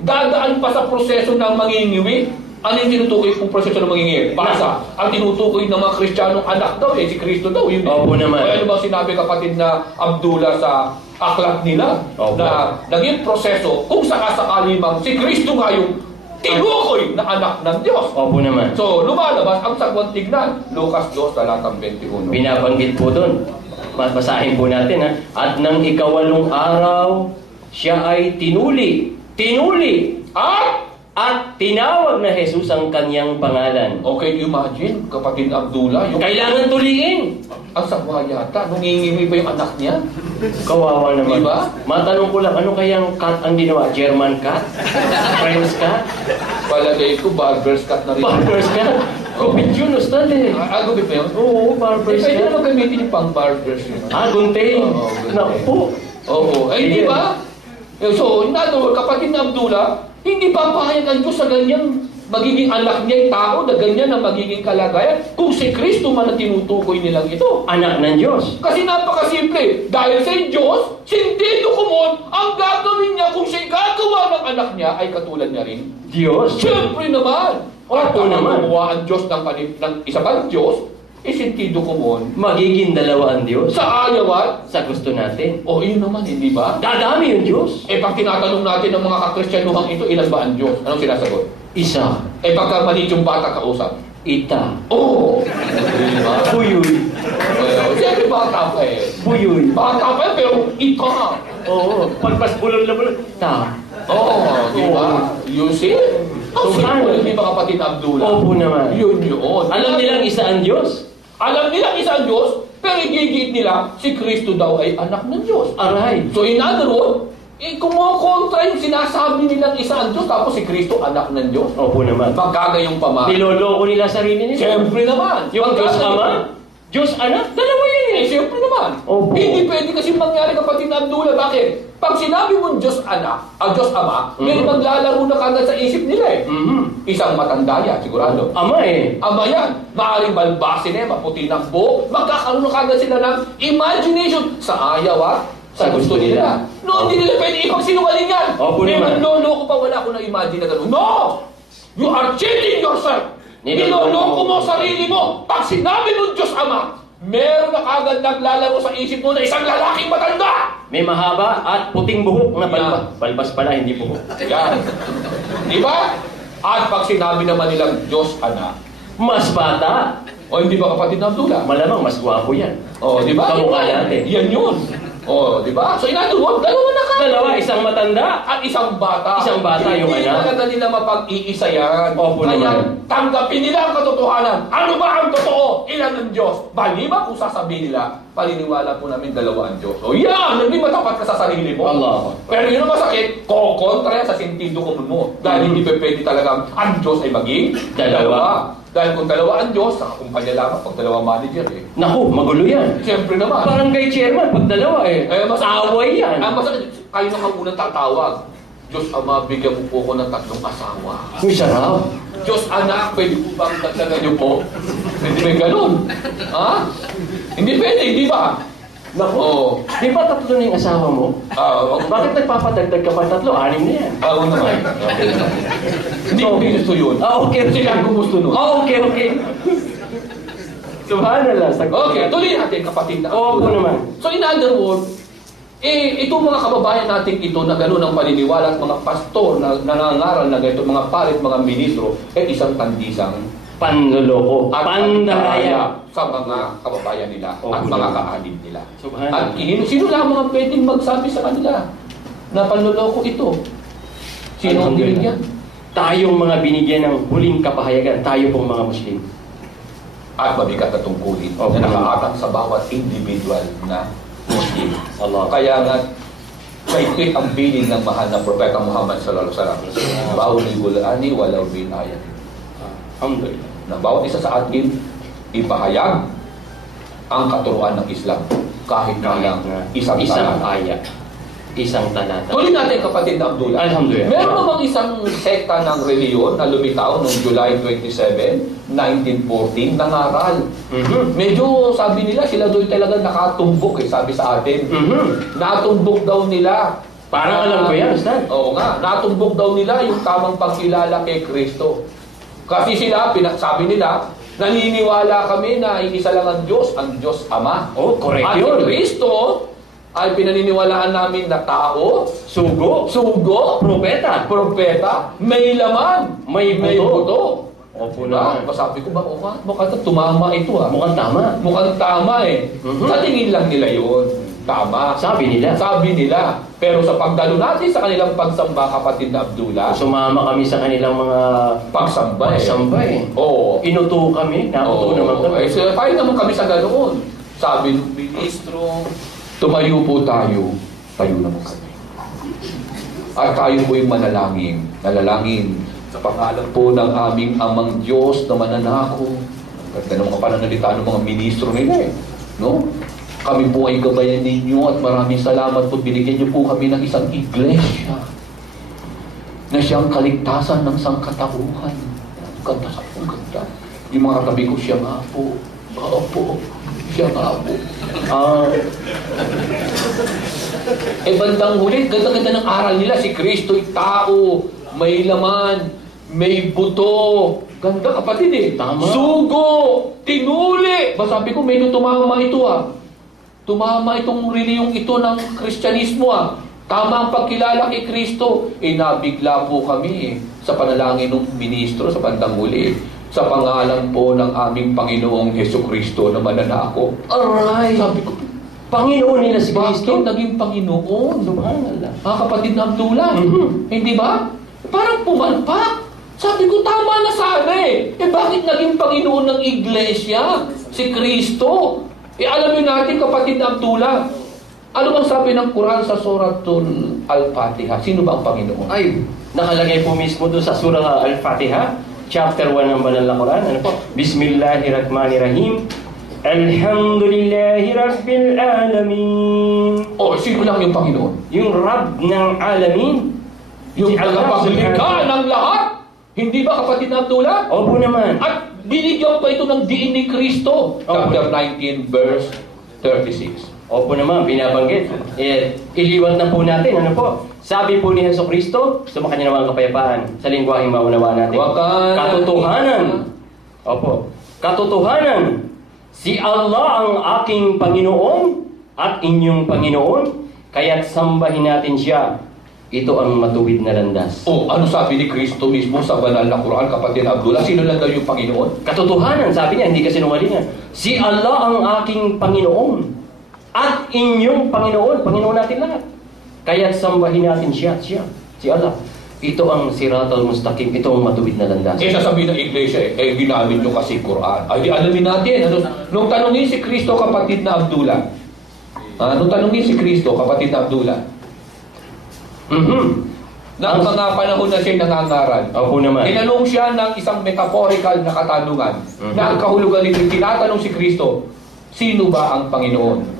dadaan pa sa proseso ng mangingiwi. Ano yung tinutukoy kung proseso ng mangingiwi? Basa. Ang tinutukoy ng mga Kristiyanong anak daw, si Kristo daw. Yun. Opo naman. Ano ba sinabi kapatid na Abdullah sa aklat nila? Opo. Na naging proseso kung sakasakali mang si Kristo nga yung tinukoy na anak ng Diyos. Opo naman. So, lumalabas ang sagwan tignan. Lucas 2, talatang 21. Binabanggit po doon. Basahin po natin ha. At nang ikawalong araw, siya ay tinuli. Tinuli! At tinawag na Jesus ang kanyang pangalan. Okay, imagine, kapatid Abdullah, yung Kailangan tuliin. ang sagwa yata, nung ngingimi pa yung anak niya. Kawawa naman. Diba? Matanong ko lang, ano kayang cat ang ginawa? German cat? French cat? Palagay ko, barber's cut na rin. Barber's cat? Gupit yun, ustad eh. Gupit ba yun? Oo, barber's Pwede cat. naman gamitin yung pang barbers yun. Gunting. Oo, gunting. Naku. Oo, ay di ba? So, in other words, kapatid na Abdullah, hindi papahayag ang Diyos sa ganyan magiging anak niya yung tao na ganyan ang magiging kalagayan kung si Kristo man ang tinutukoy nilang ito. Anak ng Diyos. Kasi napakasimple. Dahil sa Diyos, sindido kumon, ang gagawin niya kung siya gagawa ng anak niya ay katulad niya rin. Diyos. Siyempre naman. Opo naman. Gumawa ang Diyos ng isa pang Diyos, sindido kumon. Magiging dalawa ang Diyos. Sa ayawan, Sa gusto natin. yun naman, hindi ba? Dadami yung Diyos. Pag tinatanong natin ng mga kakristyanuhang ito, ilan ba ang Diyos? Anong sinasagot? Isa. Pagka maliit yung bata kausap, Ita. Oo! Diba? Uyuy. Siyempre, bata pa eh. Buyoy. Bata pa eh, pero ika. Oo, pagpas bulol na bulol. Oo, di ba? You see? Ang simple, di ba kapatid Abdullah? Opo naman. Yun. Alam nilang isa ang Diyos. Alam nilang isa ang Diyos, pero igigit nila, si Kristo daw ay anak ng Diyos. Aray. So in other words, kumukontra yung sinasabi nilang isa ang Diyos, tapos si Kristo anak ng Diyos. Opo naman. Magkagayong pama. Niloloko nila sarili nila. Siyempre naman. Yung Diyos Ama, Diyos Anak, dalawa yan eh. Siyempre naman. Opo. Hindi pwede kasi mangyari kapatid Abdullah. Bakit? Pag sinabi mong Diyos Anak, Diyos Ama, may maglalaro na kagad sa isip nila eh. Isang matanda yan, sigurado. Ama eh. Ama yan. Maaaring balbasin eh, maputi ng buhok. Magkakaroon na kagad sila ng imagination sa ayaw sa gusto nila. No, hindi nila pwede ipagsinungaling yan. Opo naman. Niloloko pa, wala ko na imagine na gano'n. No! You are cheating yourself. Niloloko mo sarili mo. Pag sinabi mo Diyos Ama, meron na kagad naglalaro sa isip mo na isang lalaking matanda. May mahaba at puting buhok na balbas. Yan. Balbas pala, hindi buhok. Yan. Di ba? At pag sinabi naman nilang Diyos Anak, Mas bata. o hindi ba kapatid na Abdullah? Malamang mas gwapo yan. O, di ba? Kamukha natin. Yan yun. O, di ba? So, in other words, dalawa na ka. Dalawa, isang matanda. At isang bata. Isang bata yung Hindi anak. maganda nila mapag-iisa yan. Opo Kaya naman. tanggapin nila ang katotohanan. Ano ba ang totoo? Ilan ang Diyos? Bali ba kung sasabihin nila, paniniwala po namin dalawa ang Diyos. O yan, hindi matapat ka sa sarili mo. Allah. Pero yun ang masakit, kontra yan sa sentido común mo. Dahil hindi pwede talagang ang Diyos ay maging Dalawa. Dahil kung dalawa ang Diyos, nakakumpanya lamang pag dalawa manager eh. Naku, magulo yan. Siyempre naman. Parang kay chairman, pag dalawa eh. Mas away yan. Ang masakit, kayo nang unang tatawag. Diyos Ama, bigyan mo po ko ng 3 asawa. Uy, sarap. Diyos Anak, pwede po ba ang dagdagan niyo po? Pwede ba yung ganun? Ha? Hindi pwede, di ba? Naku, Oo. di ba 3 na yung asawa mo? Bakit nagpapadagdag ka pa 3? 6 na yan. Oo naman. Hindi ko gusto yun. Okay. Sila ang gusto nun. Okay. Subhanallah. Okay, tuloy natin kapatid na. Opo naman. So in other words, itong mga kababayan natin ito na gano'n ang paniniwala at mga pastor na nangangaral na ganito, mga parit, mga ministro, isang pandisang Panloloko. at Pandaya. sa mga kababayan nila at Opo mga naman. kaalim nila. Subhanallah. At sino lamang ang pwedeng magsabi sa kanila na panloloko ito? Sino ang binigyan? Tayong mga binigyan ng huling kapahayagan, tayo pong mga Muslim. At mabigat na tungkulin Opo. na nakaatang sa bawat individual na Muslim. Allah. Kaya nga, mahigpit ang bilin ng mahal na Propeta Muhammad sallallahu alaihi wasallam. Bawal gulani walaw bin ayat. Alhamdulillah. Na bawat isa sa atin ipahayag ang katuruan ng Islam kahit lang isang aya. Isang talata. Tuloy natin kapatid na Abdullah. Alhamdulillah. Meron namang isang sekta ng reliyon na lumitaw noong July 27, 1914, nangaral. Medyo sabi nila sila doon talaga nakatumbok sabi sa atin. Natumbok daw nila. Parang alam ko yan, Ustad. Oo nga, natumbok daw nila yung tamang pagkilala kay Kristo. Kasi sila, sabi nila, naniniwala kami na isa lang ang Diyos Ama. Oh, correct At yun. si Kristo ay pinaniniwalaan namin na tao, Sugo. Propeta. may laman, May buto. Diba? Opo naman. Sabi ko ba, mukhang tumama ito Mukhang tama. Mukhang tama eh. Sa tingin lang nila yun. Tama. Sabi nila. Pero sa pagdalo natin sa kanilang pagsamba, kapatid na Abdullah, Sumama kami sa kanilang mga pagsamba eh. Oo. Inuto kami. Nakuto naman kami. So, paano naman kami sa ganoon? Sabi ng ministro, tumayo po tayo. Tayo naman kami. At tayo po yung manalangin. Nalalangin sa pangalan po ng aming amang Diyos na mananako. Ganda naman ka pananalita ng mga ministro nila eh. No? Kami po ay gabayan ninyo at maraming salamat po. Binigyan niyo po kami ng isang iglesia na siyang kaligtasan ng sangkatauhan. Ganda sa po, ganda. Yung mga katabi ko, siya nga po. Opo, siya nga po. Bandang huli, ganda-ganda ng aral nila. Si Kristo ay tao, may laman, may buto. Ganda kapatid eh. Tama. Sugo, tinuli. Sabi ko, medyo tumama ito Tumama itong reliyong ito ng Kristyanismo Tama ang pagkilala kay Kristo. Nabigla po kami sa panalangin ng ministro sa bandang huli. sa pangalan po ng aming Panginoong Hesukristo na mananakop. Alright. Sabi ko, Panginoon nila si Kristo. bakit naging Panginoon? Subhanallah. Kapatid na Abdullah. Mhm. Hindi ba? Parang pumalpak. Sabi ko, tama na sana eh. Bakit naging Panginoon ng Iglesia? Si Kristo. Alamin natin, kapatid na Abdullah. Ano bang sabi ng Quran sa Suratul Al-Fatiha? Sino ba ang Panginoon? Ay, nakalagay po mismo doon sa surah Al-Fatiha, chapter 1 ng Banal na Quran. Ano po? Bismillahirrahmanirrahim. Alhamdulillahi Rabbil Alamin. Sino lang yung Panginoon? Yung Rabb ng Alamin. Yung Si Allah tagapaglikha subhanahu- ng lahat? Hindi ba, kapatid na Abdullah? Opo naman. At binigyan pa ito ng diin ni Kristo. Chapter 19, verse 36. Opo naman, binabanggit. Iliwan na po natin. Ano po? Sabi po ni Hesukristo, sa kanya naman kapayapaan, sa lingwaheng maunawaan natin. Katotohanan. Opo. Katotohanan. Si Allah ang aking Panginoon at inyong Panginoon, kaya't sambahin natin siya. Ito ang matuwid na landas. Ano sabi ni Kristo mismo sa banal na Quran, kapatid Abdullah? Sino lang daw yung Panginoon? Katotohanan, sabi niya, hindi kasi nungalingan. Si Allah ang aking Panginoon at inyong Panginoon. Panginoon natin lahat. Kaya't sambahin natin siya. Si Allah. Ito ang Siratal Mustaqim. Ito ang matuwid na landas. Sasabihin ng iglesia, ginamit nyo kasi Quran. Di alamin natin. Nung tanongin si Kristo, kapatid na Abdullah. Nung tanongin si Kristo, kapatid na Abdullah. Na mga panahon na siya nangangaral. Opo naman. Tinanong siya ng isang metaphorical na katanungan. Na ang kahulugan nito, tinatanong si Kristo, sino ba ang Panginoon?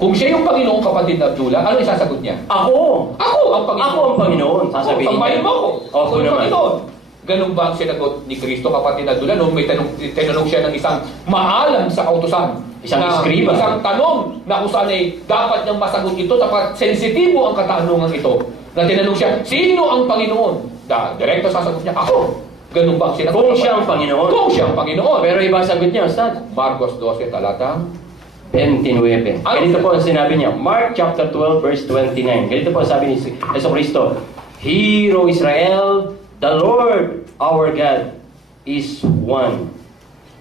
Kung siya yung Panginoon, kapatid na Abdullah, ano isasagot niya? Ako ang Panginoon. Ako ang Panginoon, sasabihin niya. Sambahin mo ako. Opo Ako yung naman. Panginoon. Ganun ba ang sinagot ni Kristo, kapatid na Abdullah? Nung may tinanong siya ng isang maalam sa kautusan. Isang na, eskriba. Isang tanong na kung saan ay dapat niyang masagot ito sapagkat sensitibo ang katanungan ito. Na tinanong siya, sino ang Panginoon? Direkto sasagot niya, ako. Ganun ba ang sinagot? Kung siya ang Panginoon. Kung siya ang Panginoon. Pero iba sagot niya, Ustad. Marcos 12, talatang 29. Ano? Ganito po ang sinabi niya. Mark chapter 12 verse 29. Ganito po ang sabi ni Jesucristo. Hear, O Israel, the Lord our God is one.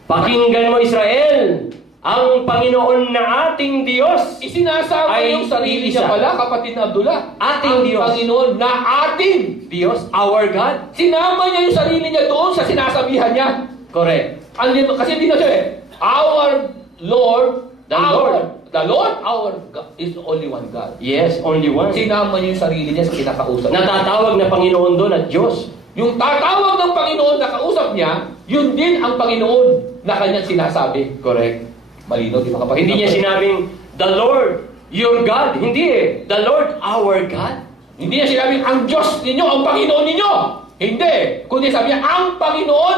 Pakinggan mo, Israel, ang Panginoon na ating Diyos. Isinasama ay yung sarili iisa. niya pala, kapatid na Abdullah. Ating ang Diyos. Panginoon na ating. Diyos, our God. Sinama niya yung sarili niya doon sa sinasabihan niya. Correct. Kasi hindi na siya our Lord, The Lord. The Lord, our God, is only one God. Yes, only one. Sinama niya yung sarili niya sa kinakausap niya. Natatawag na Panginoon doon at Diyos. Yung tatawag ng Panginoon na kausap niya, yun din ang Panginoon na kanyang sinasabi. Correct. Malino, di ba kapatid? Hindi niya sinabing, the Lord, your God. Hindi eh. The Lord, our God. Hindi niya sinabing, ang Diyos ninyo, ang Panginoon ninyo. Hindi. Kundi sabi niya, ang Panginoon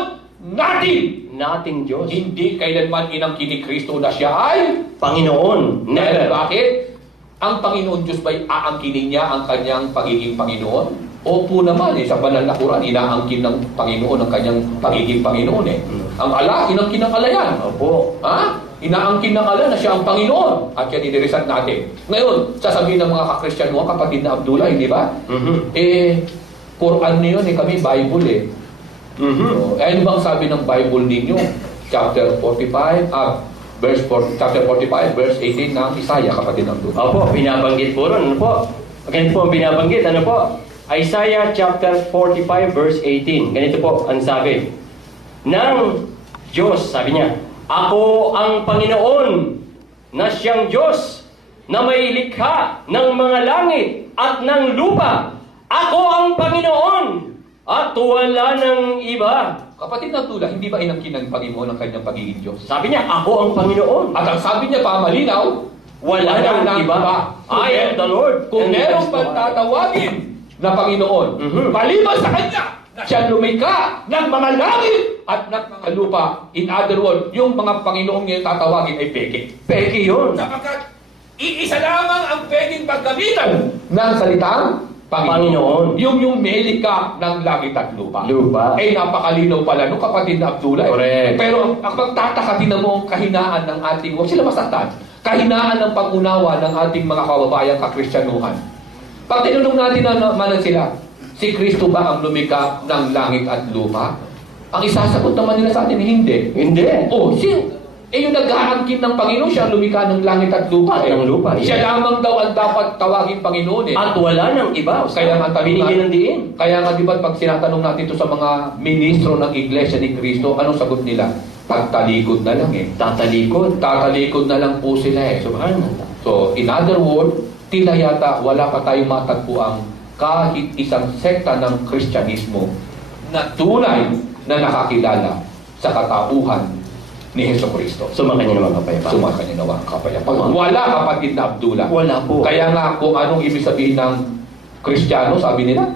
natin. Nating Diyos. Hindi kailanman inangkin ni Kristo na siya ay Panginoon. Dahil Never. bakit? Ang Panginoon Diyos ba'y aangkinin niya ang kanyang pagiging Panginoon? Opo naman sa banal na Quran, inaangkin ng Panginoon ang kanyang pagiging Panginoon Ang ala, inangkin ng ala yan. Opo. Inaangkin ng ala na siya ang Panginoon. At yan iniresent natin. Ngayon, sasabihin ng mga kakristyano, kapatid na Abdullah, hindi ba? Quran niyo kami Bible ano bang sabi ng Bible ninyo? Chapter 45, chapter 45, verse 18 ng Isaiah, kapatid ng Abdullah. Opo, binabanggit po ron. Ano po? Ganito po ang binabanggit. Ano po? Isaiah chapter 45 verse 18. Ganito po ang sabi ng Diyos. Sabi niya, ako ang Panginoon na siyang Diyos na may likha ng mga langit at ng lupa. Ako ang Panginoon at wala ng iba. Kapatid ng Abdullah, hindi ba inangkin ng Panginoon ang kanyang pagiging Diyos? Sabi niya, ako ang Panginoon. At ang sabi niya pa, malinaw, Wala ng iba. I am the Lord. Kung And meron there is pang no other. tatawagin na Panginoon, maliban sa Kanya, na siya lumikha ng mga langit at ng mga lupa. In other words, yung mga Panginoong niya tatawagin ay peke. Peke yun. Sapagkat iisa lamang ang pwedeng paggamitan ng salitang Panginoon. Yung melikha ng langit at lupa. Lupa. Napakalinaw pala nung kapatid na Abdullah. Correct. Pero ang magtataka din mo ang kahinaan ng ating, huwag sila masaktan, kahinaan ng pag-unawa ng ating mga kababayang kakristyanuhan. Pag tinanong natin na naman sila, si Kristo ba ang lumikha ng langit at lupa? Ang isasagot naman nila sa atin, hindi. Hindi. Oh, yung nag-aangkin ng Panginoon, siya ang lumikha ng langit at lupa. Ng lupa, Siya lamang daw ang dapat tawagin Panginoon. At wala nang iba. Kaya nga binigyan ng diin. Kaya nga, di ba, pag sinatanong natin ito sa mga ministro ng Iglesia ni Cristo, anong sagot nila? Pagtalikod na lang eh. Tatalikod. Tatalikod na lang po sila eh. Subhanallah. So, in other words, tila yata wala pa tayong matagpuang kahit isang sekta ng Kristyanismo na tunay na nakakilala sa katauhan ni Jesucristo. Sumakanya naman kapayapaan. Sumakanya naman kapayapaan. Wala, kapatid na Abdullah. Wala po. Kaya nga, kung anong ibig sabihin ng Kristiyano, sabi nila,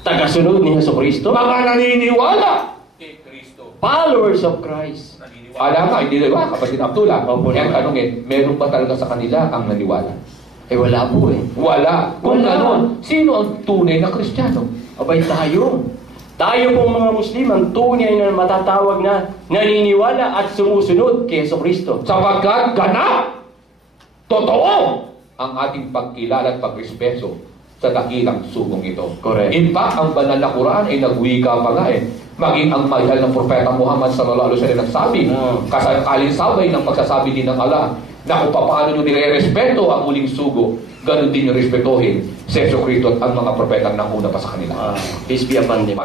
Tagasunod ni Jesucristo. mga naniniwala kay Kristo. Followers of Christ. Wala nga, hindi nila, kapatid na Abdullah. Opo, Kaya naman. tanongin, meron ba talaga sa kanila ang naniwala? Eh wala po eh. Wala. Kung Wala. ganon, sino ang tunay na Kristiyano? Abay tayo. Tayo pong mga Muslim ang tunay na matatawag na naniniwala at sumusunod kay Jesucristo. Sapagkat ganap, totoo ang ating pagkilala at pagrespeto sa dakilang sugong ito. Correct. In fact, ang banal na Quran ay nagwika pa nga eh. Maging ang mahal ng Propeta Muhammad sallallahu alaihi wasallam nagsabi, kasakaling sabay ng pagsasabi din ng Allah, na kung paano nyo nire-respeto ang muling sugo, ganun din yung respetuhin si Jesucristo at ang mga propetang nauna pa sa kanila. Peace be upon them.